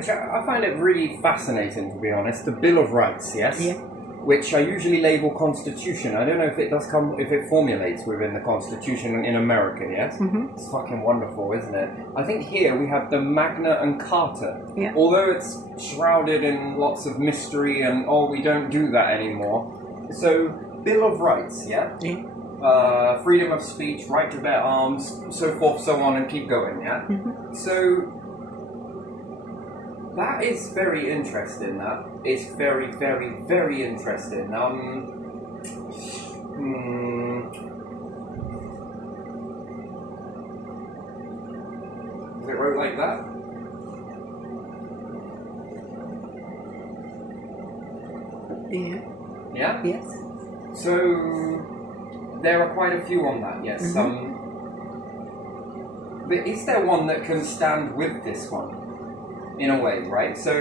which I find it really fascinating, to be honest. The Bill of Rights, yes? Yeah. Which I usually label Constitution. I don't know if it formulates within the Constitution in America, yes? Mm-hmm. It's fucking wonderful, isn't it? I think here we have the Magna and Carta. Yeah. Although it's shrouded in lots of mystery and, we don't do that anymore. So, Bill of Rights, yeah? Yeah. Freedom of speech, right to bear arms, so forth, so on, and keep going, yeah? Mm-hmm. So, that is very interesting, that. It's very, very, very interesting. Is it wrote like that? Yeah. Yeah? Yes. So, there are quite a few on that, yes. Mm-hmm. But is there one that can stand with this one? In a way, right? So,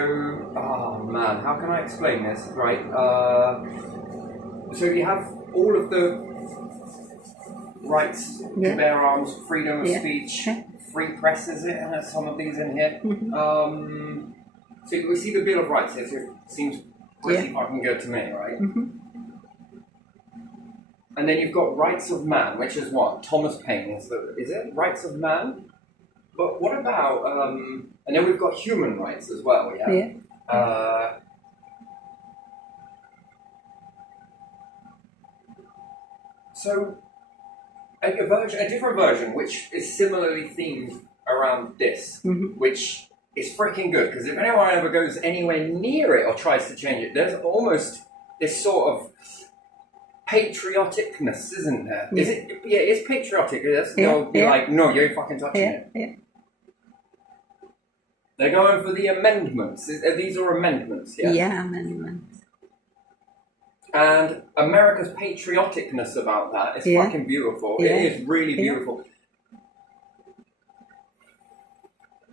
oh man, how can I explain this? Right? So you have all of the rights to bear arms, freedom of speech, free press, is it? And there's some of these in here. Mm-hmm. So we see the Bill of Rights here, so it seems pretty fucking good to me, right? Mm-hmm. And then you've got Rights of Man, which is what? Thomas Paine's, is it? Rights of Man? But what about, and then we've got human rights as well, yeah? Yeah. So, a different version, which is similarly themed around this, which is freaking good, because if anyone ever goes anywhere near it or tries to change it, there's almost this sort of patrioticness, isn't there? Yeah. Is it? Yeah, it's patriotic. They'll be like, no, you ain't fucking touching it. Yeah. They're going for the amendments. These are amendments, yes? Yeah, amendments. And America's patrioticness about that is fucking beautiful. Yeah. It is really beautiful.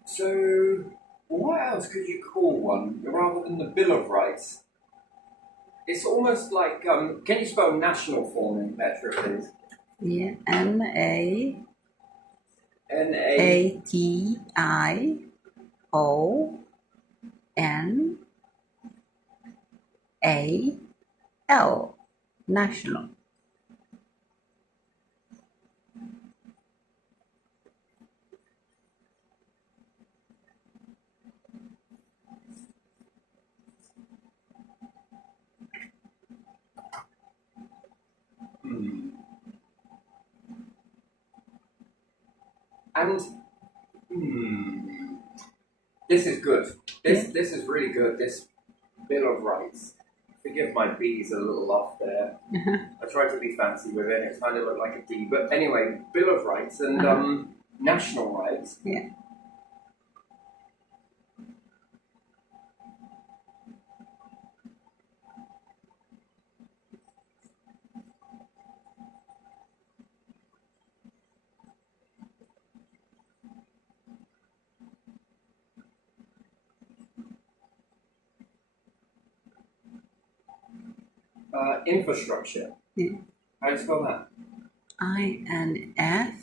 So, what else could you call one rather than the Bill of Rights? It's almost like, can you spell national for me, Petra, please? Yeah, N-A-T-I-O-N A-L, national. And this is good. This is really good. This Bill of Rights. Forgive my B's a little off there. I tried to be fancy with it. It kind of looked like a D. But anyway, Bill of Rights and national rights. Yeah. Infrastructure. Yeah. How do you spell that? I-N-F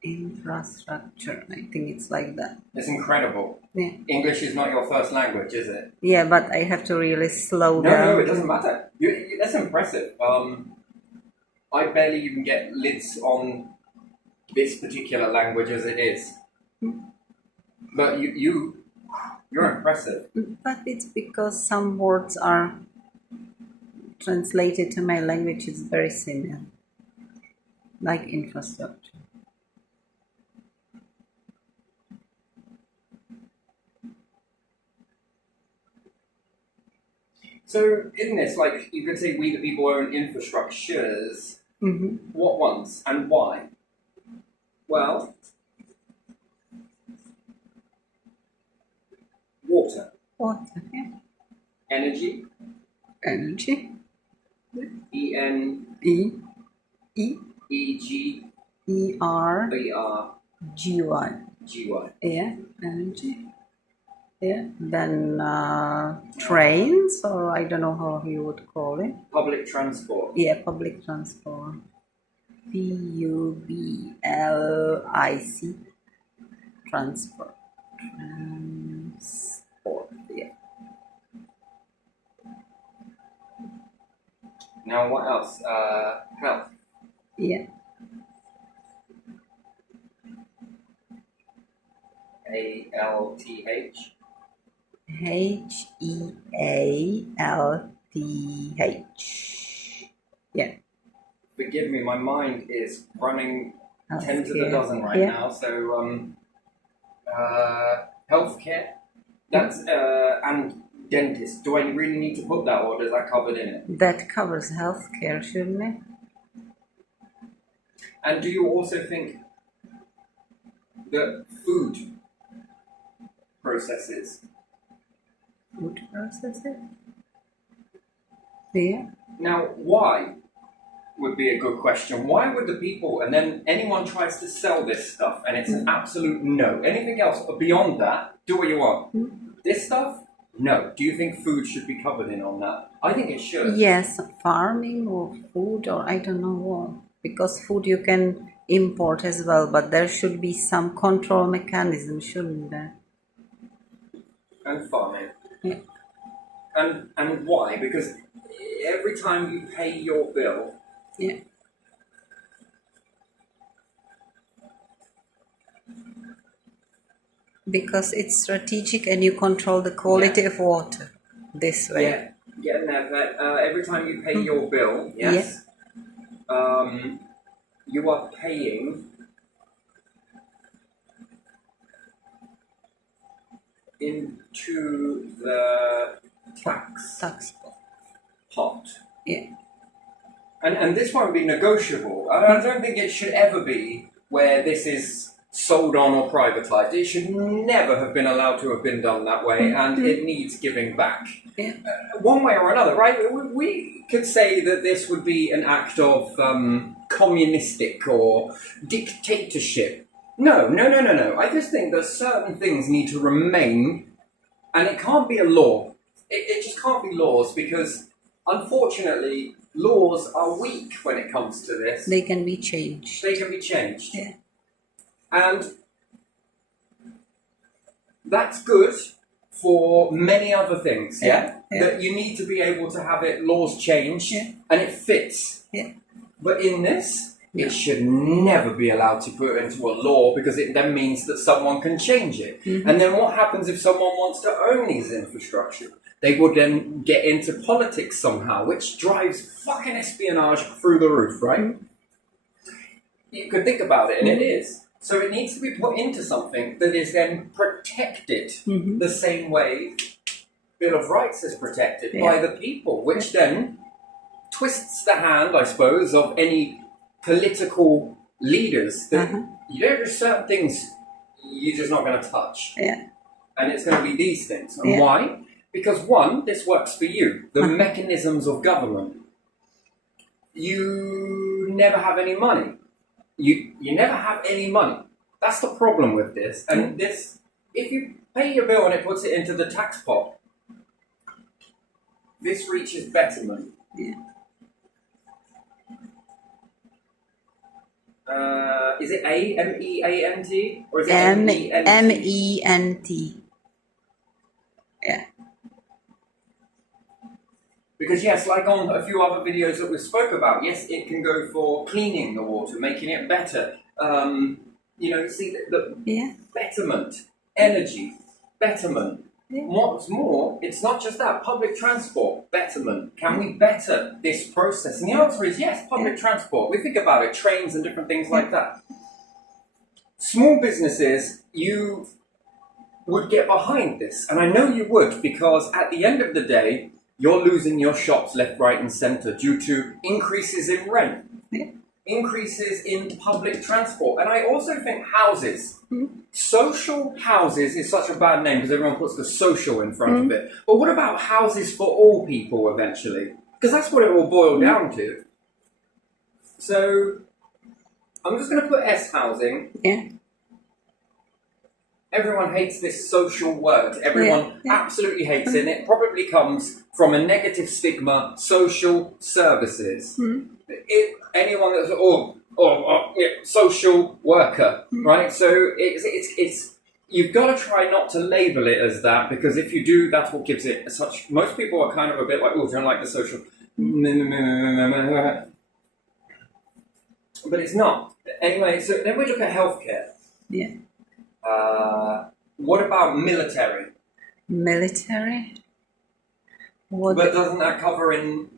infrastructure. Infrastructure. I think it's like that. It's incredible. Yeah. English is not your first language, is it? Yeah, but I have to really slow down. No, it doesn't matter. That's impressive. I barely even get lids on this particular language as it is. But you're impressive. But it's because some words are translated to my language is very similar, like infrastructure. So, isn't this like, you could say we the people own infrastructures? What ones and why? Well, water. Water, yeah. Energy. Energy. E-N. E. E E-G-B-R-G-Y. E-R-G-Y. Yeah, energy. Yeah. Then trains, or I don't know how you would call it. Public transport. Yeah, public transport. P-U-B-L-I-C. Transport. Transport. Yeah. Now what else? Health. Yeah. A-L-T-H. H-E-A-L-T-H. Yeah. Forgive me, my mind is running 10 to the Healthcare. dozen right now. So, healthcare. That's and dentist. Do I really need to put that, or does that covered in it? That covers healthcare, shouldn't it? And do you also think that food processes? Food processor? Yeah. Now, why would be a good question. Why would the people, and then anyone tries to sell this stuff, and it's an absolute no. Anything else beyond that, do what you want. This stuff, no. Do you think food should be covered in on that? I think it should. Yes, farming or food, or I don't know what. Because food you can import as well, but there should be some control mechanism, shouldn't there? And farming. Yeah. And why? Because every time you pay your bill, Yeah. Because it's strategic and you control the quality of water this way. yeah, getting there, but every time you pay your bill, yes, you are paying into the tax pot. Yeah. And this won't be negotiable. I don't think it should ever be where this is sold on or privatized. It should never have been allowed to have been done that way, and it needs giving back. Yeah. One way or another, right? We could say that this would be an act of communistic or dictatorship. No. I just think that certain things need to remain, and it can't be a law. It just can't be laws, because unfortunately, laws are weak when it comes to this. They can be changed. They can be changed. Yeah. And that's good for many other things, yeah? That you need to be able to have it, laws changed, and it fits. Yeah. But in this, it should never be allowed to put into a law, because it then means that someone can change it. And then what happens if someone wants to own these infrastructure? They would then get into politics somehow, which drives fucking espionage through the roof, right? You could think about it, and it is. So it needs to be put into something that is then protected the same way Bill of Rights is protected by the people, which then twists the hand, I suppose, of any political leaders that there's certain things you're just not going to touch. Yeah. And it's going to be these things. And why? Because one, this works for you. The mechanisms of government. You never have any money. You never have any money. That's the problem with this. And this, if you pay your bill and it puts it into the tax pot, this reaches betterment. Yeah. Is it A-M-E-A-N-T? Or is it M-E-N-T? M-E-N-T? Yeah. Because yes, like on a few other videos that we spoke about, yes, it can go for cleaning the water, making it better. See the betterment, energy, betterment. Yeah. What's more, it's not just that, public transport, betterment. Can we better this process? And the answer is yes, public transport. We think about it, trains and different things like that. Small businesses, you would get behind this. And I know you would, because at the end of the day, you're losing your shops left, right, and centre due to increases in rent, increases in public transport. And I also think houses. Social houses is such a bad name because everyone puts the social in front of it. But what about houses for all people eventually? Because that's what it will boil down to. So I'm just going to put S housing. Yeah. Everyone hates this social word. Everyone absolutely hates it. And it probably comes from a negative stigma, social services. Anyone that's, social worker, right? So it's you've got to try not to label it as that, because if you do, that's what gives it such... Most people are kind of a bit like, don't like the social... But it's not. Anyway, so then we look at healthcare. Yeah. What about military? Military? But doesn't that cover in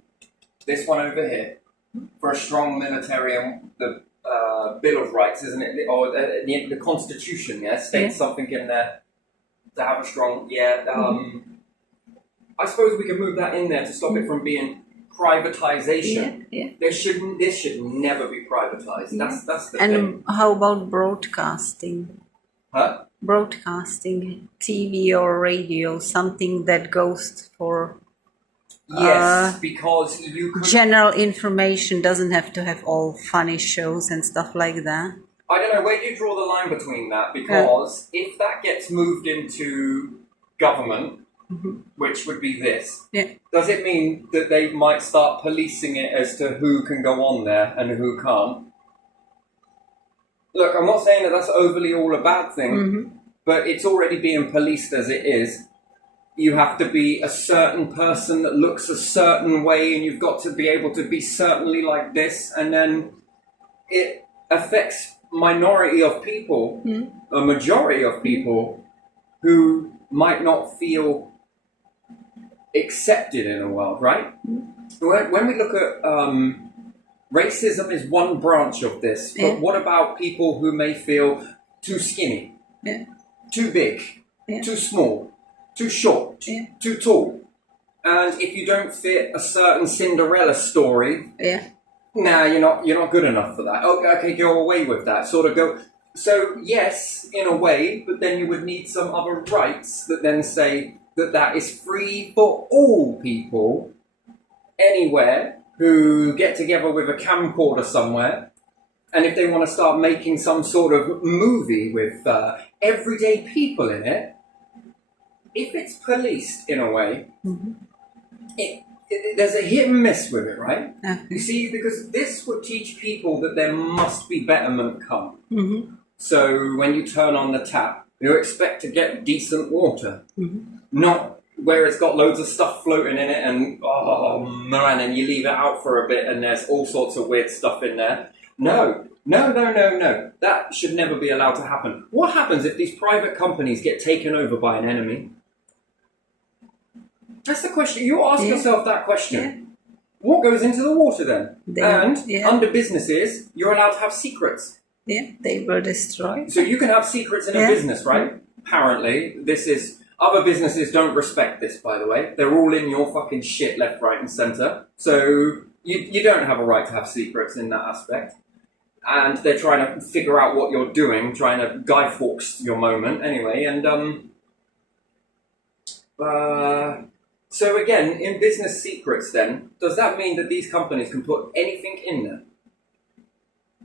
this one over here? For a strong military and the Bill of Rights, isn't it? Or the Constitution, states something in there to have a strong... I suppose we can move that in there to stop it from being privatization. This should never be privatized. That's the thing. And how about broadcasting? Huh? Broadcasting, TV or radio, something that goes for yes, because you could... general information, doesn't have to have all funny shows and stuff like that. I don't know, where do you draw the line between that? Because if that gets moved into government, which would be this, does it mean that they might start policing it as to who can go on there and who can't? Look, I'm not saying that that's overly all a bad thing, but it's already being policed as it is. You have to be a certain person that looks a certain way, and you've got to be able to be certainly like this, and then it affects minority of people, a majority of people, who might not feel accepted in a world, right? When we look at... racism is one branch of this, but what about people who may feel too skinny, too big, too small, too short, too tall? And if you don't fit a certain Cinderella story, you're not good enough for that. Okay, go away with that. Sort of go. So yes, in a way, but then you would need some other rights that then say that is free for all people, anywhere, who get together with a camcorder somewhere, and if they want to start making some sort of movie with everyday people in it, if it's policed in a way, there's a hit and miss with it, right? You see, because this would teach people that there must be betterment come. So when you turn on the tap, you expect to get decent water, not where it's got loads of stuff floating in it and, and you leave it out for a bit and there's all sorts of weird stuff in there. No. That should never be allowed to happen. What happens if these private companies get taken over by an enemy? That's the question. You ask yourself that question. What goes into the water then? Under businesses, you're allowed to have secrets. They will destroy. So you can have secrets in a business, right? Apparently, this is... Other businesses don't respect this, by the way. They're all in your fucking shit left, right, and centre. So you don't have a right to have secrets in that aspect. And they're trying to figure out what you're doing, trying to Guy Fawkes your moment, anyway. And so again, in business secrets, then, does that mean that these companies can put anything in there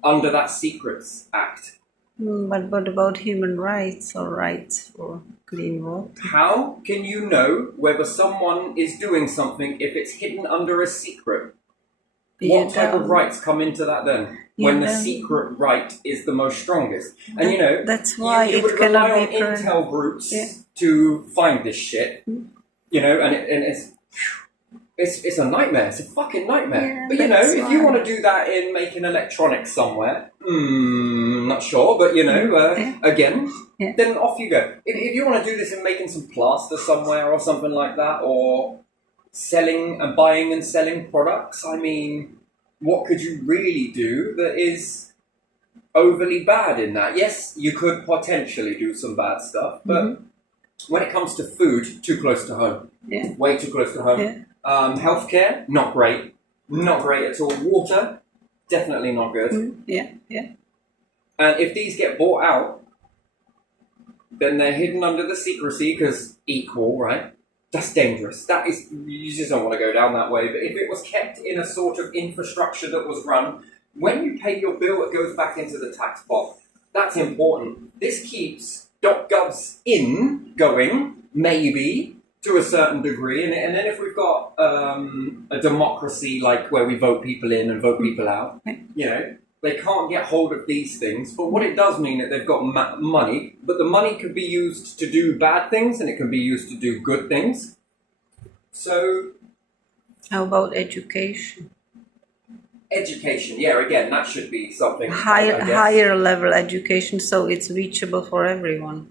under that Secrets Act? But what about human rights or rights for clean water? How can you know whether someone is doing something if it's hidden under a secret? What type of rights come into that then? When the secret right is the most strongest? And that's why you would rely on intel groups to find this shit. And it's a nightmare. It's a fucking nightmare. But if you want to do that in making electronics somewhere, not sure, but again, then off you go. If you want to do this in making some plaster somewhere or something like that, or selling and buying and selling products, I mean, what could you really do that is overly bad in that? Yes, you could potentially do some bad stuff, but when it comes to food, too close to home. Way too close to home. Healthcare, not great. Not great at all. Water, definitely not good. And if these get bought out, then they're hidden under the secrecy because equal, right? That's dangerous. That is, you just don't want to go down that way. But if it was kept in a sort of infrastructure that was run, when you pay your bill, it goes back into the tax pot. That's important. This keeps .govs in going, maybe, to a certain degree. And then if we've got a democracy like where we vote people in and vote people out, you know, they can't get hold of these things. But what it does mean that they've got money, but the money can be used to do bad things and it can be used to do good things. So... How about education? Education, yeah, again, that should be something... Higher level education, so it's reachable for everyone.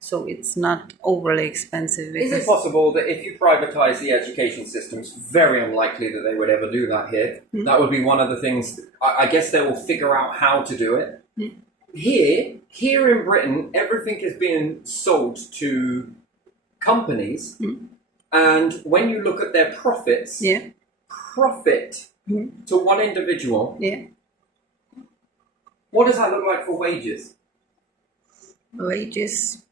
So it's not overly expensive. Is it possible that if you privatise the education system, it's very unlikely that they would ever do that here. Mm. That would be one of the things, I guess they will figure out how to do it. Mm. Here in Britain, everything is being sold to companies. Mm. And when you look at their profits, profit to one individual, what does that look like for wages? Wages?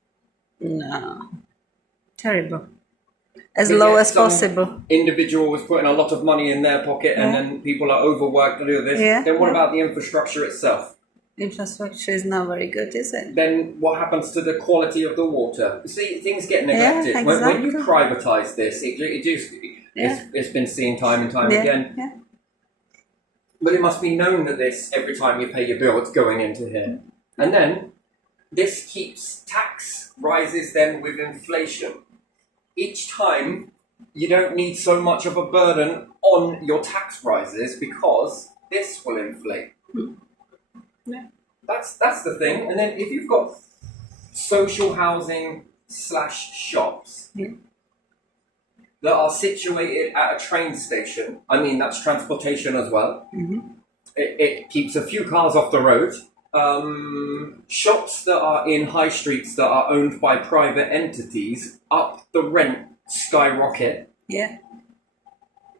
No. Terrible. As low as possible. Individual was putting a lot of money in their pocket and then people are overworked to do this. Then what about the infrastructure itself? Infrastructure is not very good, is it? Then what happens to the quality of the water? You see, things get neglected. Yeah, exactly. When you privatise this, it's been seen time and time again. Yeah. But it must be known that this, every time you pay your bill, it's going into here. And then this keeps tax rises then with inflation. Each time you don't need so much of a burden on your tax rises because this will inflate. Yeah. That's the thing. And then if you've got social housing / shops that are situated at a train station, I mean, that's transportation as well. Mm-hmm. It keeps a few cars off the road. Shops that are in high streets that are owned by private entities, up the rent skyrocket. Yeah.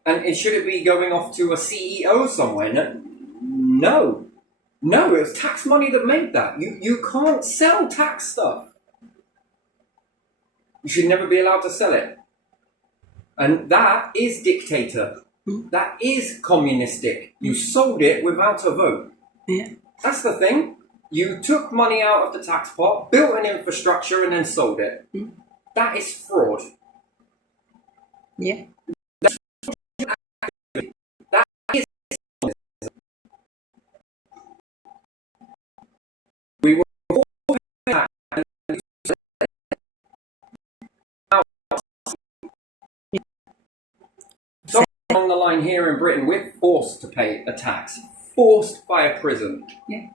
And should it be going off to a CEO somewhere? No. No, it was tax money that made that. You can't sell tax stuff. You should never be allowed to sell it. And that is dictator. That is communistic. You sold it without a vote. Yeah. That's the thing. You took money out of the tax pot, built an infrastructure, and then sold it. That is fraud. Yeah. That is. We were somewhere along the line here in Britain, we're forced to pay a tax. Forced by a prison. Yeah.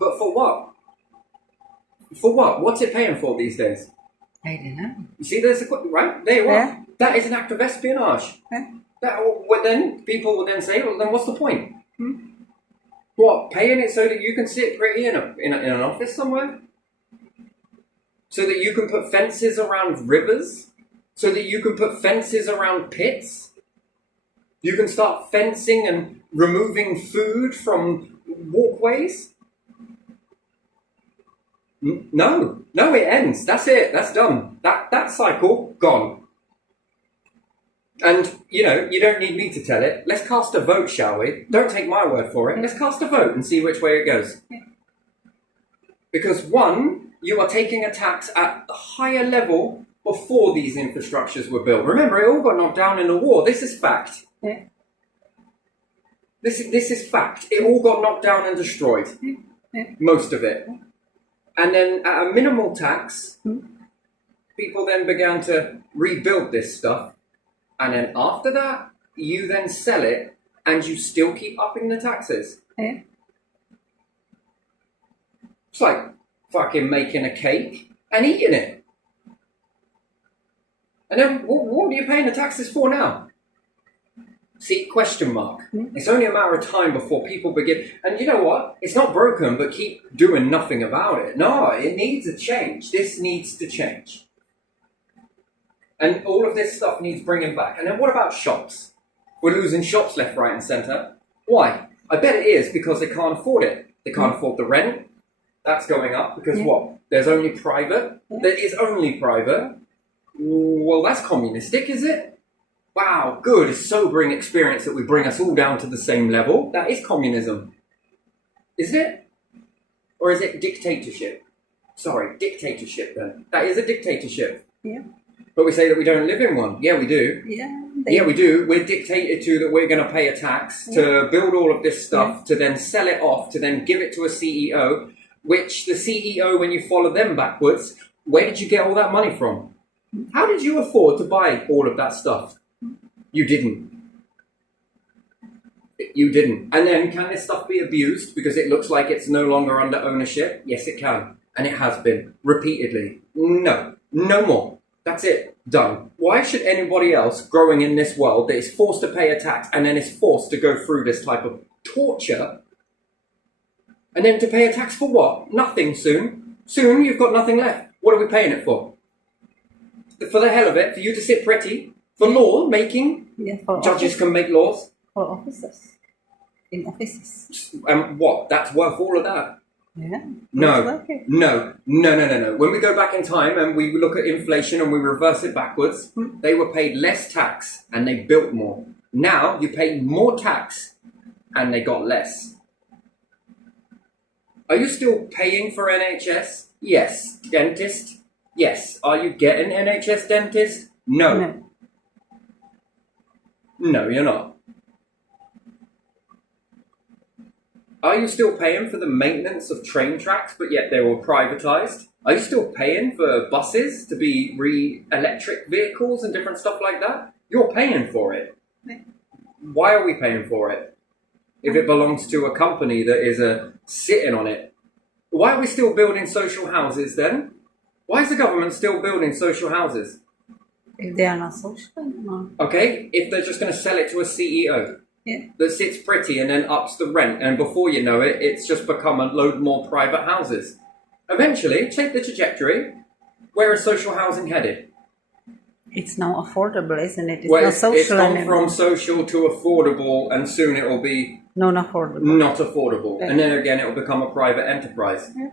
But for what? For what? What's it paying for these days? I don't know. You see, there's right there you are. That is an act of espionage. Then people will then say, well, then what's the point? What? Paying it so that you can sit pretty in an office somewhere? So that you can put fences around rivers? So that you can put fences around pits? You can start fencing and removing food from walkways? No, it ends. That's it. That's done. That cycle, gone. And, you don't need me to tell it. Let's cast a vote, shall we? Don't take my word for it. Let's cast a vote and see which way it goes. Because one, you are taking a tax at a higher level before these infrastructures were built. Remember, it all got knocked down in the war. This is fact. Yeah. This is fact. It all got knocked down and destroyed. Yeah. Most of it. And then at a minimal tax, people then began to rebuild this stuff. And then after that, you then sell it and you still keep upping the taxes. Yeah. It's like fucking making a cake and eating it. And then what are you paying the taxes for now? See, question mark. It's only a matter of time before people begin. And you know what? It's not broken, but keep doing nothing about it. No, it needs a change. This needs to change. And all of this stuff needs bringing back. And then what about shops? We're losing shops left, right, and centre. Why? I bet it is because they can't afford it. They can't afford the rent. That's going up because what? There's only private. There is only private. Well, that's communistic, is it? Wow, good, a sobering experience that we bring us all down to the same level. That is communism. Is it? Or is it dictatorship? Sorry, dictatorship then. That is a dictatorship. Yeah. But we say that we don't live in one. Yeah, we do. Yeah. Yeah, we do. We're dictated to that we're going to pay a tax to build all of this stuff, to then sell it off, to then give it to a CEO, which the CEO, when you follow them backwards, where did you get all that money from? How did you afford to buy all of that stuff? You didn't. You didn't. And then can this stuff be abused because it looks like it's no longer under ownership? Yes, it can. And it has been repeatedly. No. No more. That's it. Done. Why should anybody else growing in this world that is forced to pay a tax and then is forced to go through this type of torture and then to pay a tax for what? Nothing soon. Soon you've got nothing left. What are we paying it for? For the hell of it, for you to sit pretty? For law making? Yeah, for Judges can make laws. For officers. In offices. What? That's worth all of that? Yeah. No. When we go back in time and we look at inflation and we reverse it backwards, they were paid less tax and they built more. Now you pay more tax and they got less. Are you still paying for NHS? Yes. Dentist? Yes. Are you getting NHS dentist? No. No, you're not. Are you still paying for the maintenance of train tracks, but yet they were privatised? Are you still paying for buses to be electric vehicles and different stuff like that? You're paying for it. Why are we paying for it? If it belongs to a company that is sitting on it. Why are we still building social houses then? Why is the government still building social houses? If they are not social, no. Okay, if they're just going to sell it to a CEO. Yeah. That sits pretty and then ups the rent, and before you know it, it's just become a load more private houses. Eventually, check the trajectory. Where is social housing headed? It's now affordable, isn't it? It's not social it's gone anymore. from social to affordable, and soon it will be not affordable. Not affordable, and then again it will become a private enterprise. Yeah.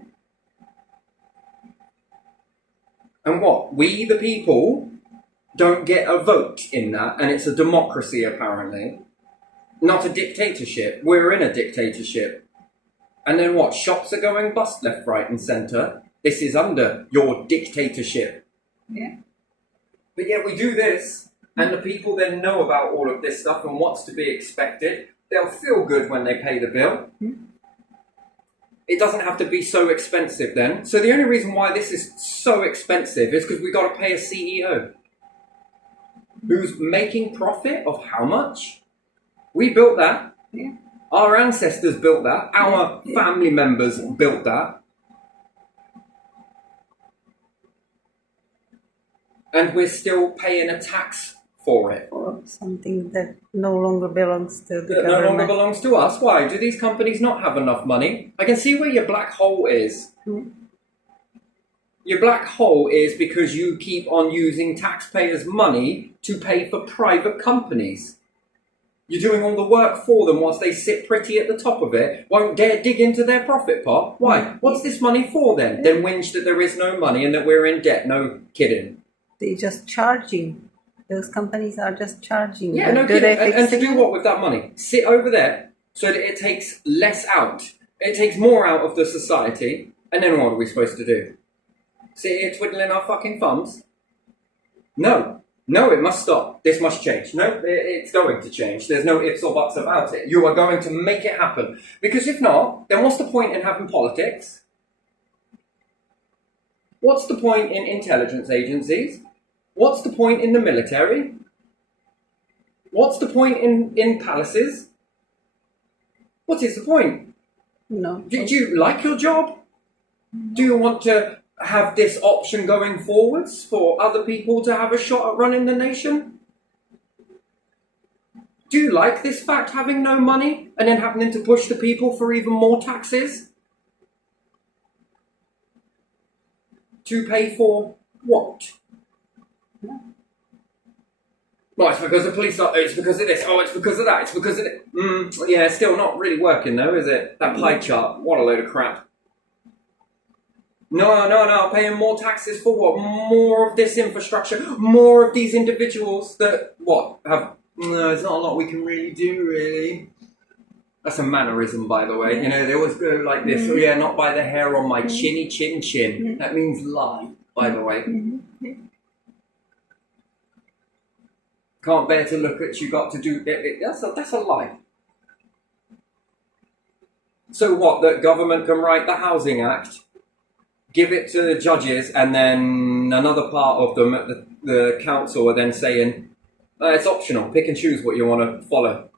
And what? We, the people, don't get a vote in that, and it's a democracy apparently. Not a dictatorship. We're in a dictatorship. And then what? Shops are going bust left, right and centre. This is under your dictatorship. Yeah. But yet we do this, and the people then know about all of this stuff and what's to be expected. They'll feel good when they pay the bill. It doesn't have to be so expensive then. So the only reason why this is so expensive is because we got to pay a CEO. Who's making profit of how much? We built that. Yeah. Our ancestors built that. Our family members built that. And we're still paying a tax for it. Or something that no longer belongs to the government. No longer belongs to us. Why? Do these companies not have enough money? I can see where your black hole is. Your black hole is because you keep on using taxpayers' money to pay for private companies. You're doing all the work for them whilst they sit pretty at the top of it, won't dare dig into their profit pot. Why? What's this money for then? Then whinge that there is no money and that we're in debt. No kidding. They're just charging. Those companies are just charging. Yeah, no kidding. And to do what with that money? Sit over there so that it takes less out. It takes more out of the society. And then what are we supposed to do? Sit here twiddling our fucking thumbs? No. No, it must stop. This must change. No, it's going to change. There's no ifs or buts about it. You are going to make it happen. Because if not, then what's the point in having politics? What's the point in intelligence agencies? What's the point in the military? What's the point in palaces? What is the point? No. Did you like your job? Do you want to have this option going forwards for other people to have a shot at running the nation? Do you like this fact, having no money and then having to push the people for even more taxes? To pay for what? Well, it's because the police are, it's because of this, oh, it's because of that, it's because of it. Yeah, still not really working though, is it? That pie chart, what a load of crap. No, paying more taxes for what? More of this infrastructure, more of these individuals that, what, have, no, there's not a lot we can really do, really. That's a mannerism, by the way. You know, they always go like this. Oh, yeah, not by the hair on my chinny chin. That means lie, by the way. Can't bear to look at you, got to do... That's a lie. So what, that government can write the Housing Act, give it to the judges, and then another part of them at the council are then saying, it's optional, pick and choose what you want to follow.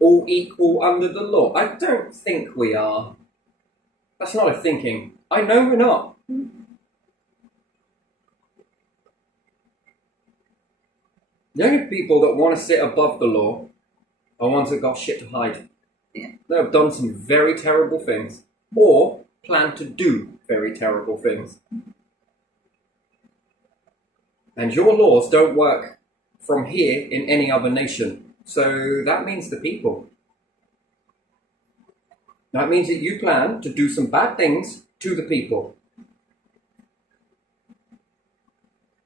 All equal under the law. I don't think we are. That's not a thinking. I know we're not. The only people that want to sit above the law are ones that got shit to hide. Yeah. They have done some very terrible things, or plan to do very terrible things. And your laws don't work from here in any other nation. So that means the people. That means that you plan to do some bad things to the people.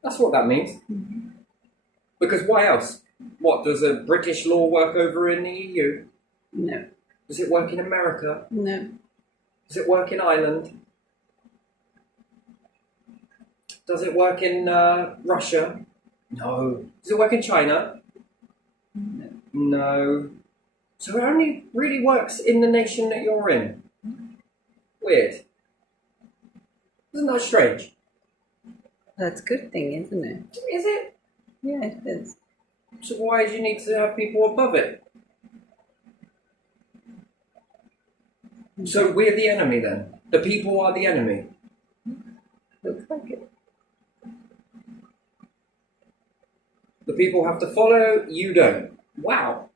That's what that means. Because why else? What, does a British law work over in the EU? No. Does it work in America? No. Does it work in Ireland? Does it work in Russia? No. Does it work in China? No. No. So it only really works in the nation that you're in. Weird. Isn't that strange? That's a good thing, isn't it? Is it? Yeah, it is. So why do you need to have people above it? So we're the enemy then? The people are the enemy? Looks like it. The people have to follow, you don't. Wow.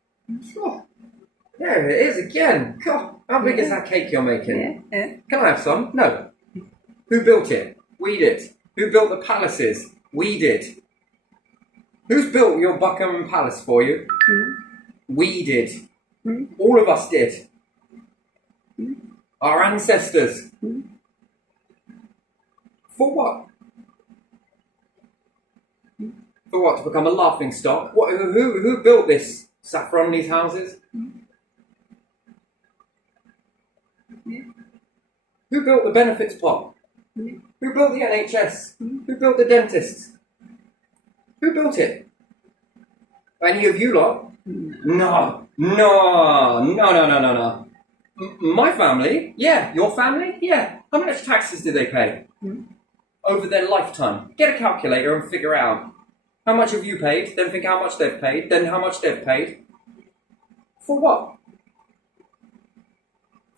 Oh, there it is again. God, how big is that cake you're making? Yeah. Can I have some? No. Who built it? We did. Who built the palaces? We did. Who's built your Buckingham Palace for you? We did. All of us did. Our ancestors. For what? For what? To become a laughing stock? What? Who built this saffron, these houses? Who built the benefits pot? Who built the NHS? Who built the dentists? Who built it? Any of you lot? No. My family? Yeah. Your family? Yeah. How much taxes did they pay? Over their lifetime. Get a calculator and figure out. How much have you paid? Then think how much they've paid. Then how much they've paid. For what?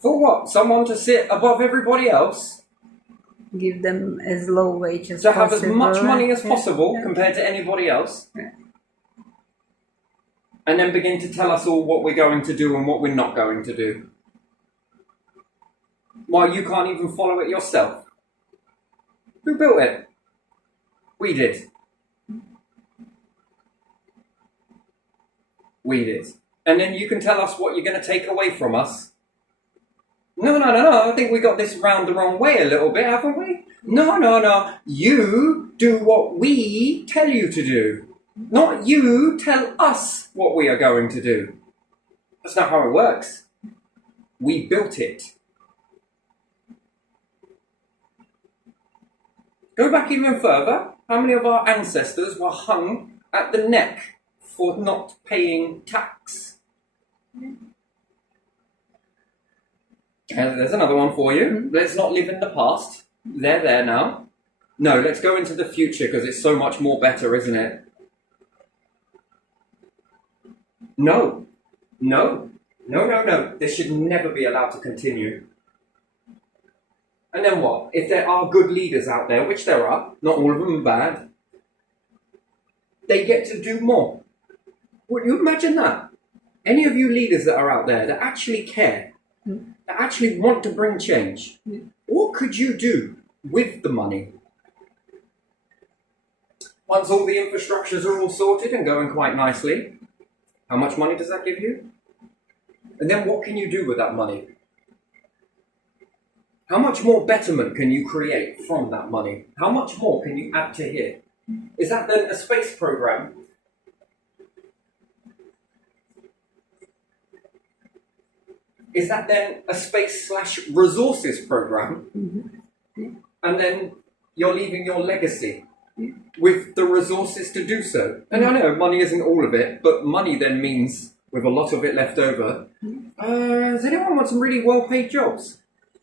For what? Someone to sit above everybody else? Give them as low wage as To possible. have as much money as possible Yeah. compared to anybody else? Yeah. And then begin to tell us all what we're going to do and what we're not going to do. While you can't even follow it yourself. Who built it? We did. We did. And then you can tell us what you're going to take away from us. No. I think we got this round the wrong way a little bit, haven't we? No. You do what we tell you to do. Not you tell us what we are going to do. That's not how it works. We built it. Go back even further. How many of our ancestors were hung at the neck for not paying tax? There's another one for you. Let's not live in the past. They're there now. No, let's go into the future because it's so much more better, isn't it? No. This should never be allowed to continue. And then what? If there are good leaders out there, which there are, not all of them are bad, they get to do more. Would you imagine that? Any of you leaders that are out there that actually care, that actually want to bring change, what could you do with the money? Once all the infrastructures are all sorted and going quite nicely, how much money does that give you? And then what can you do with that money? How much more betterment can you create from that money? How much more can you add to here? Is that then a space program? is that then a space/resources program? And then you're leaving your legacy with the resources to do so. And I know money isn't all of it, but money then means with a lot of it left over, does anyone want some really well-paid jobs?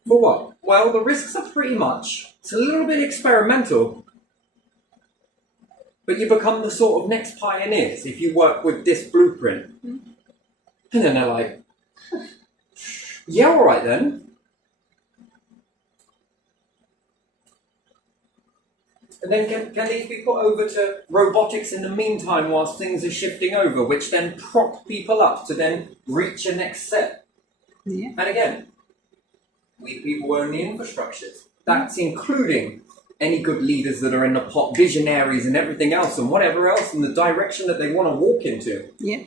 For what? Well, the risks are pretty much, it's a little bit experimental, but you become the sort of next pioneers if you work with this blueprint. And then they're like, yeah, all right then. And then can these be put over to robotics in the meantime whilst things are shifting over, which then prop people up to then reach a next step? Yeah. And again, we people own the infrastructures. That's including any good leaders that are in the pot, visionaries and everything else and whatever else in the direction that they want to walk into. Yeah.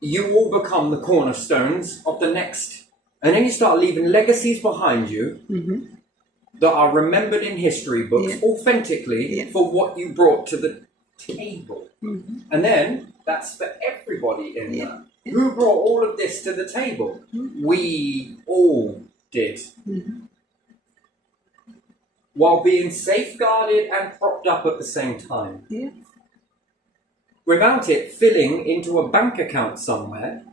You all become the cornerstones of the next. And then you start leaving legacies behind you that are remembered in history books authentically for what you brought to the table. And then that's for everybody in there. Who brought all of this to the table? We all did. While being safeguarded and propped up at the same time. Yeah. Without it filling into a bank account somewhere,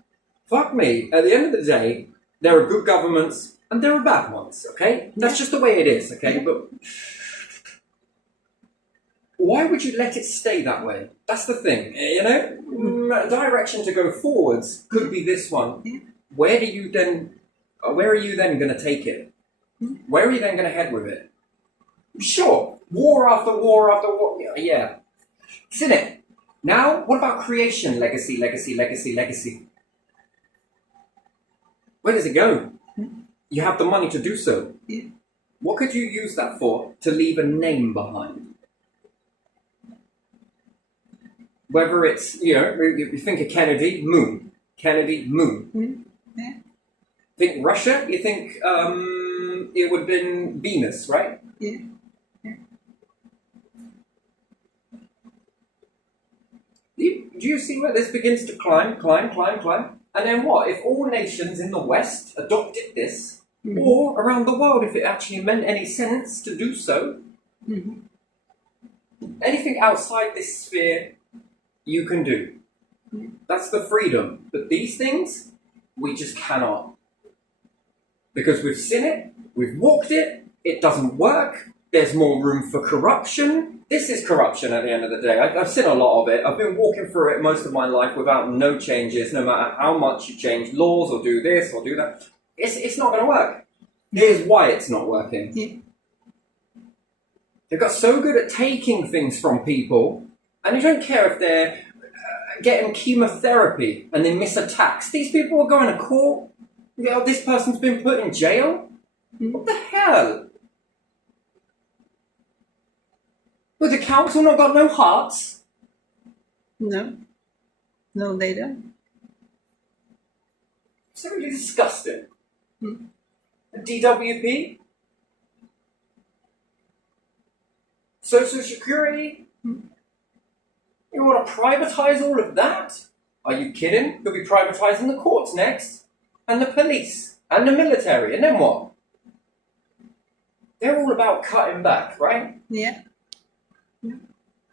fuck me, at the end of the day, there are good governments and there are bad ones, okay? That's just the way it is, okay? But why would you let it stay that way? That's the thing, you know? A direction to go forwards could be this one. Where are you then going to take it? Where are you then going to head with it? Sure, war after war after war, yeah. It's in it. Now, what about creation? Legacy, legacy, legacy, legacy. Where does it go? You have the money to do so. What could you use that for to leave a name behind? Whether it's, you know, you think of Kennedy, moon. Kennedy, moon. Think Russia, you think it would have been Venus, right? Yeah. Do you see where this begins to climb? And then what? If all nations in the West adopted this, or around the world, if it actually meant any sense to do so, anything outside this sphere, you can do. That's the freedom. But these things, we just cannot. Because we've seen it, we've walked it, it doesn't work, there's more room for corruption. This is corruption at the end of the day. I've seen a lot of it. I've been walking through it most of my life without no changes, no matter how much you change laws or do this or do that. It's not going to work. Here's why it's not working. They've got so good at taking things from people, and you don't care if they're getting chemotherapy and they miss a tax. These people are going to court. You know, this person's been put in jail. What the hell? Well, the council not got no hearts? No. No, they don't. It's really disgusting. DWP? Social Security? You want to privatise all of that? Are you kidding? You'll be privatising the courts next. And the police. And the military. And then what? They're all about cutting back, right? Yeah.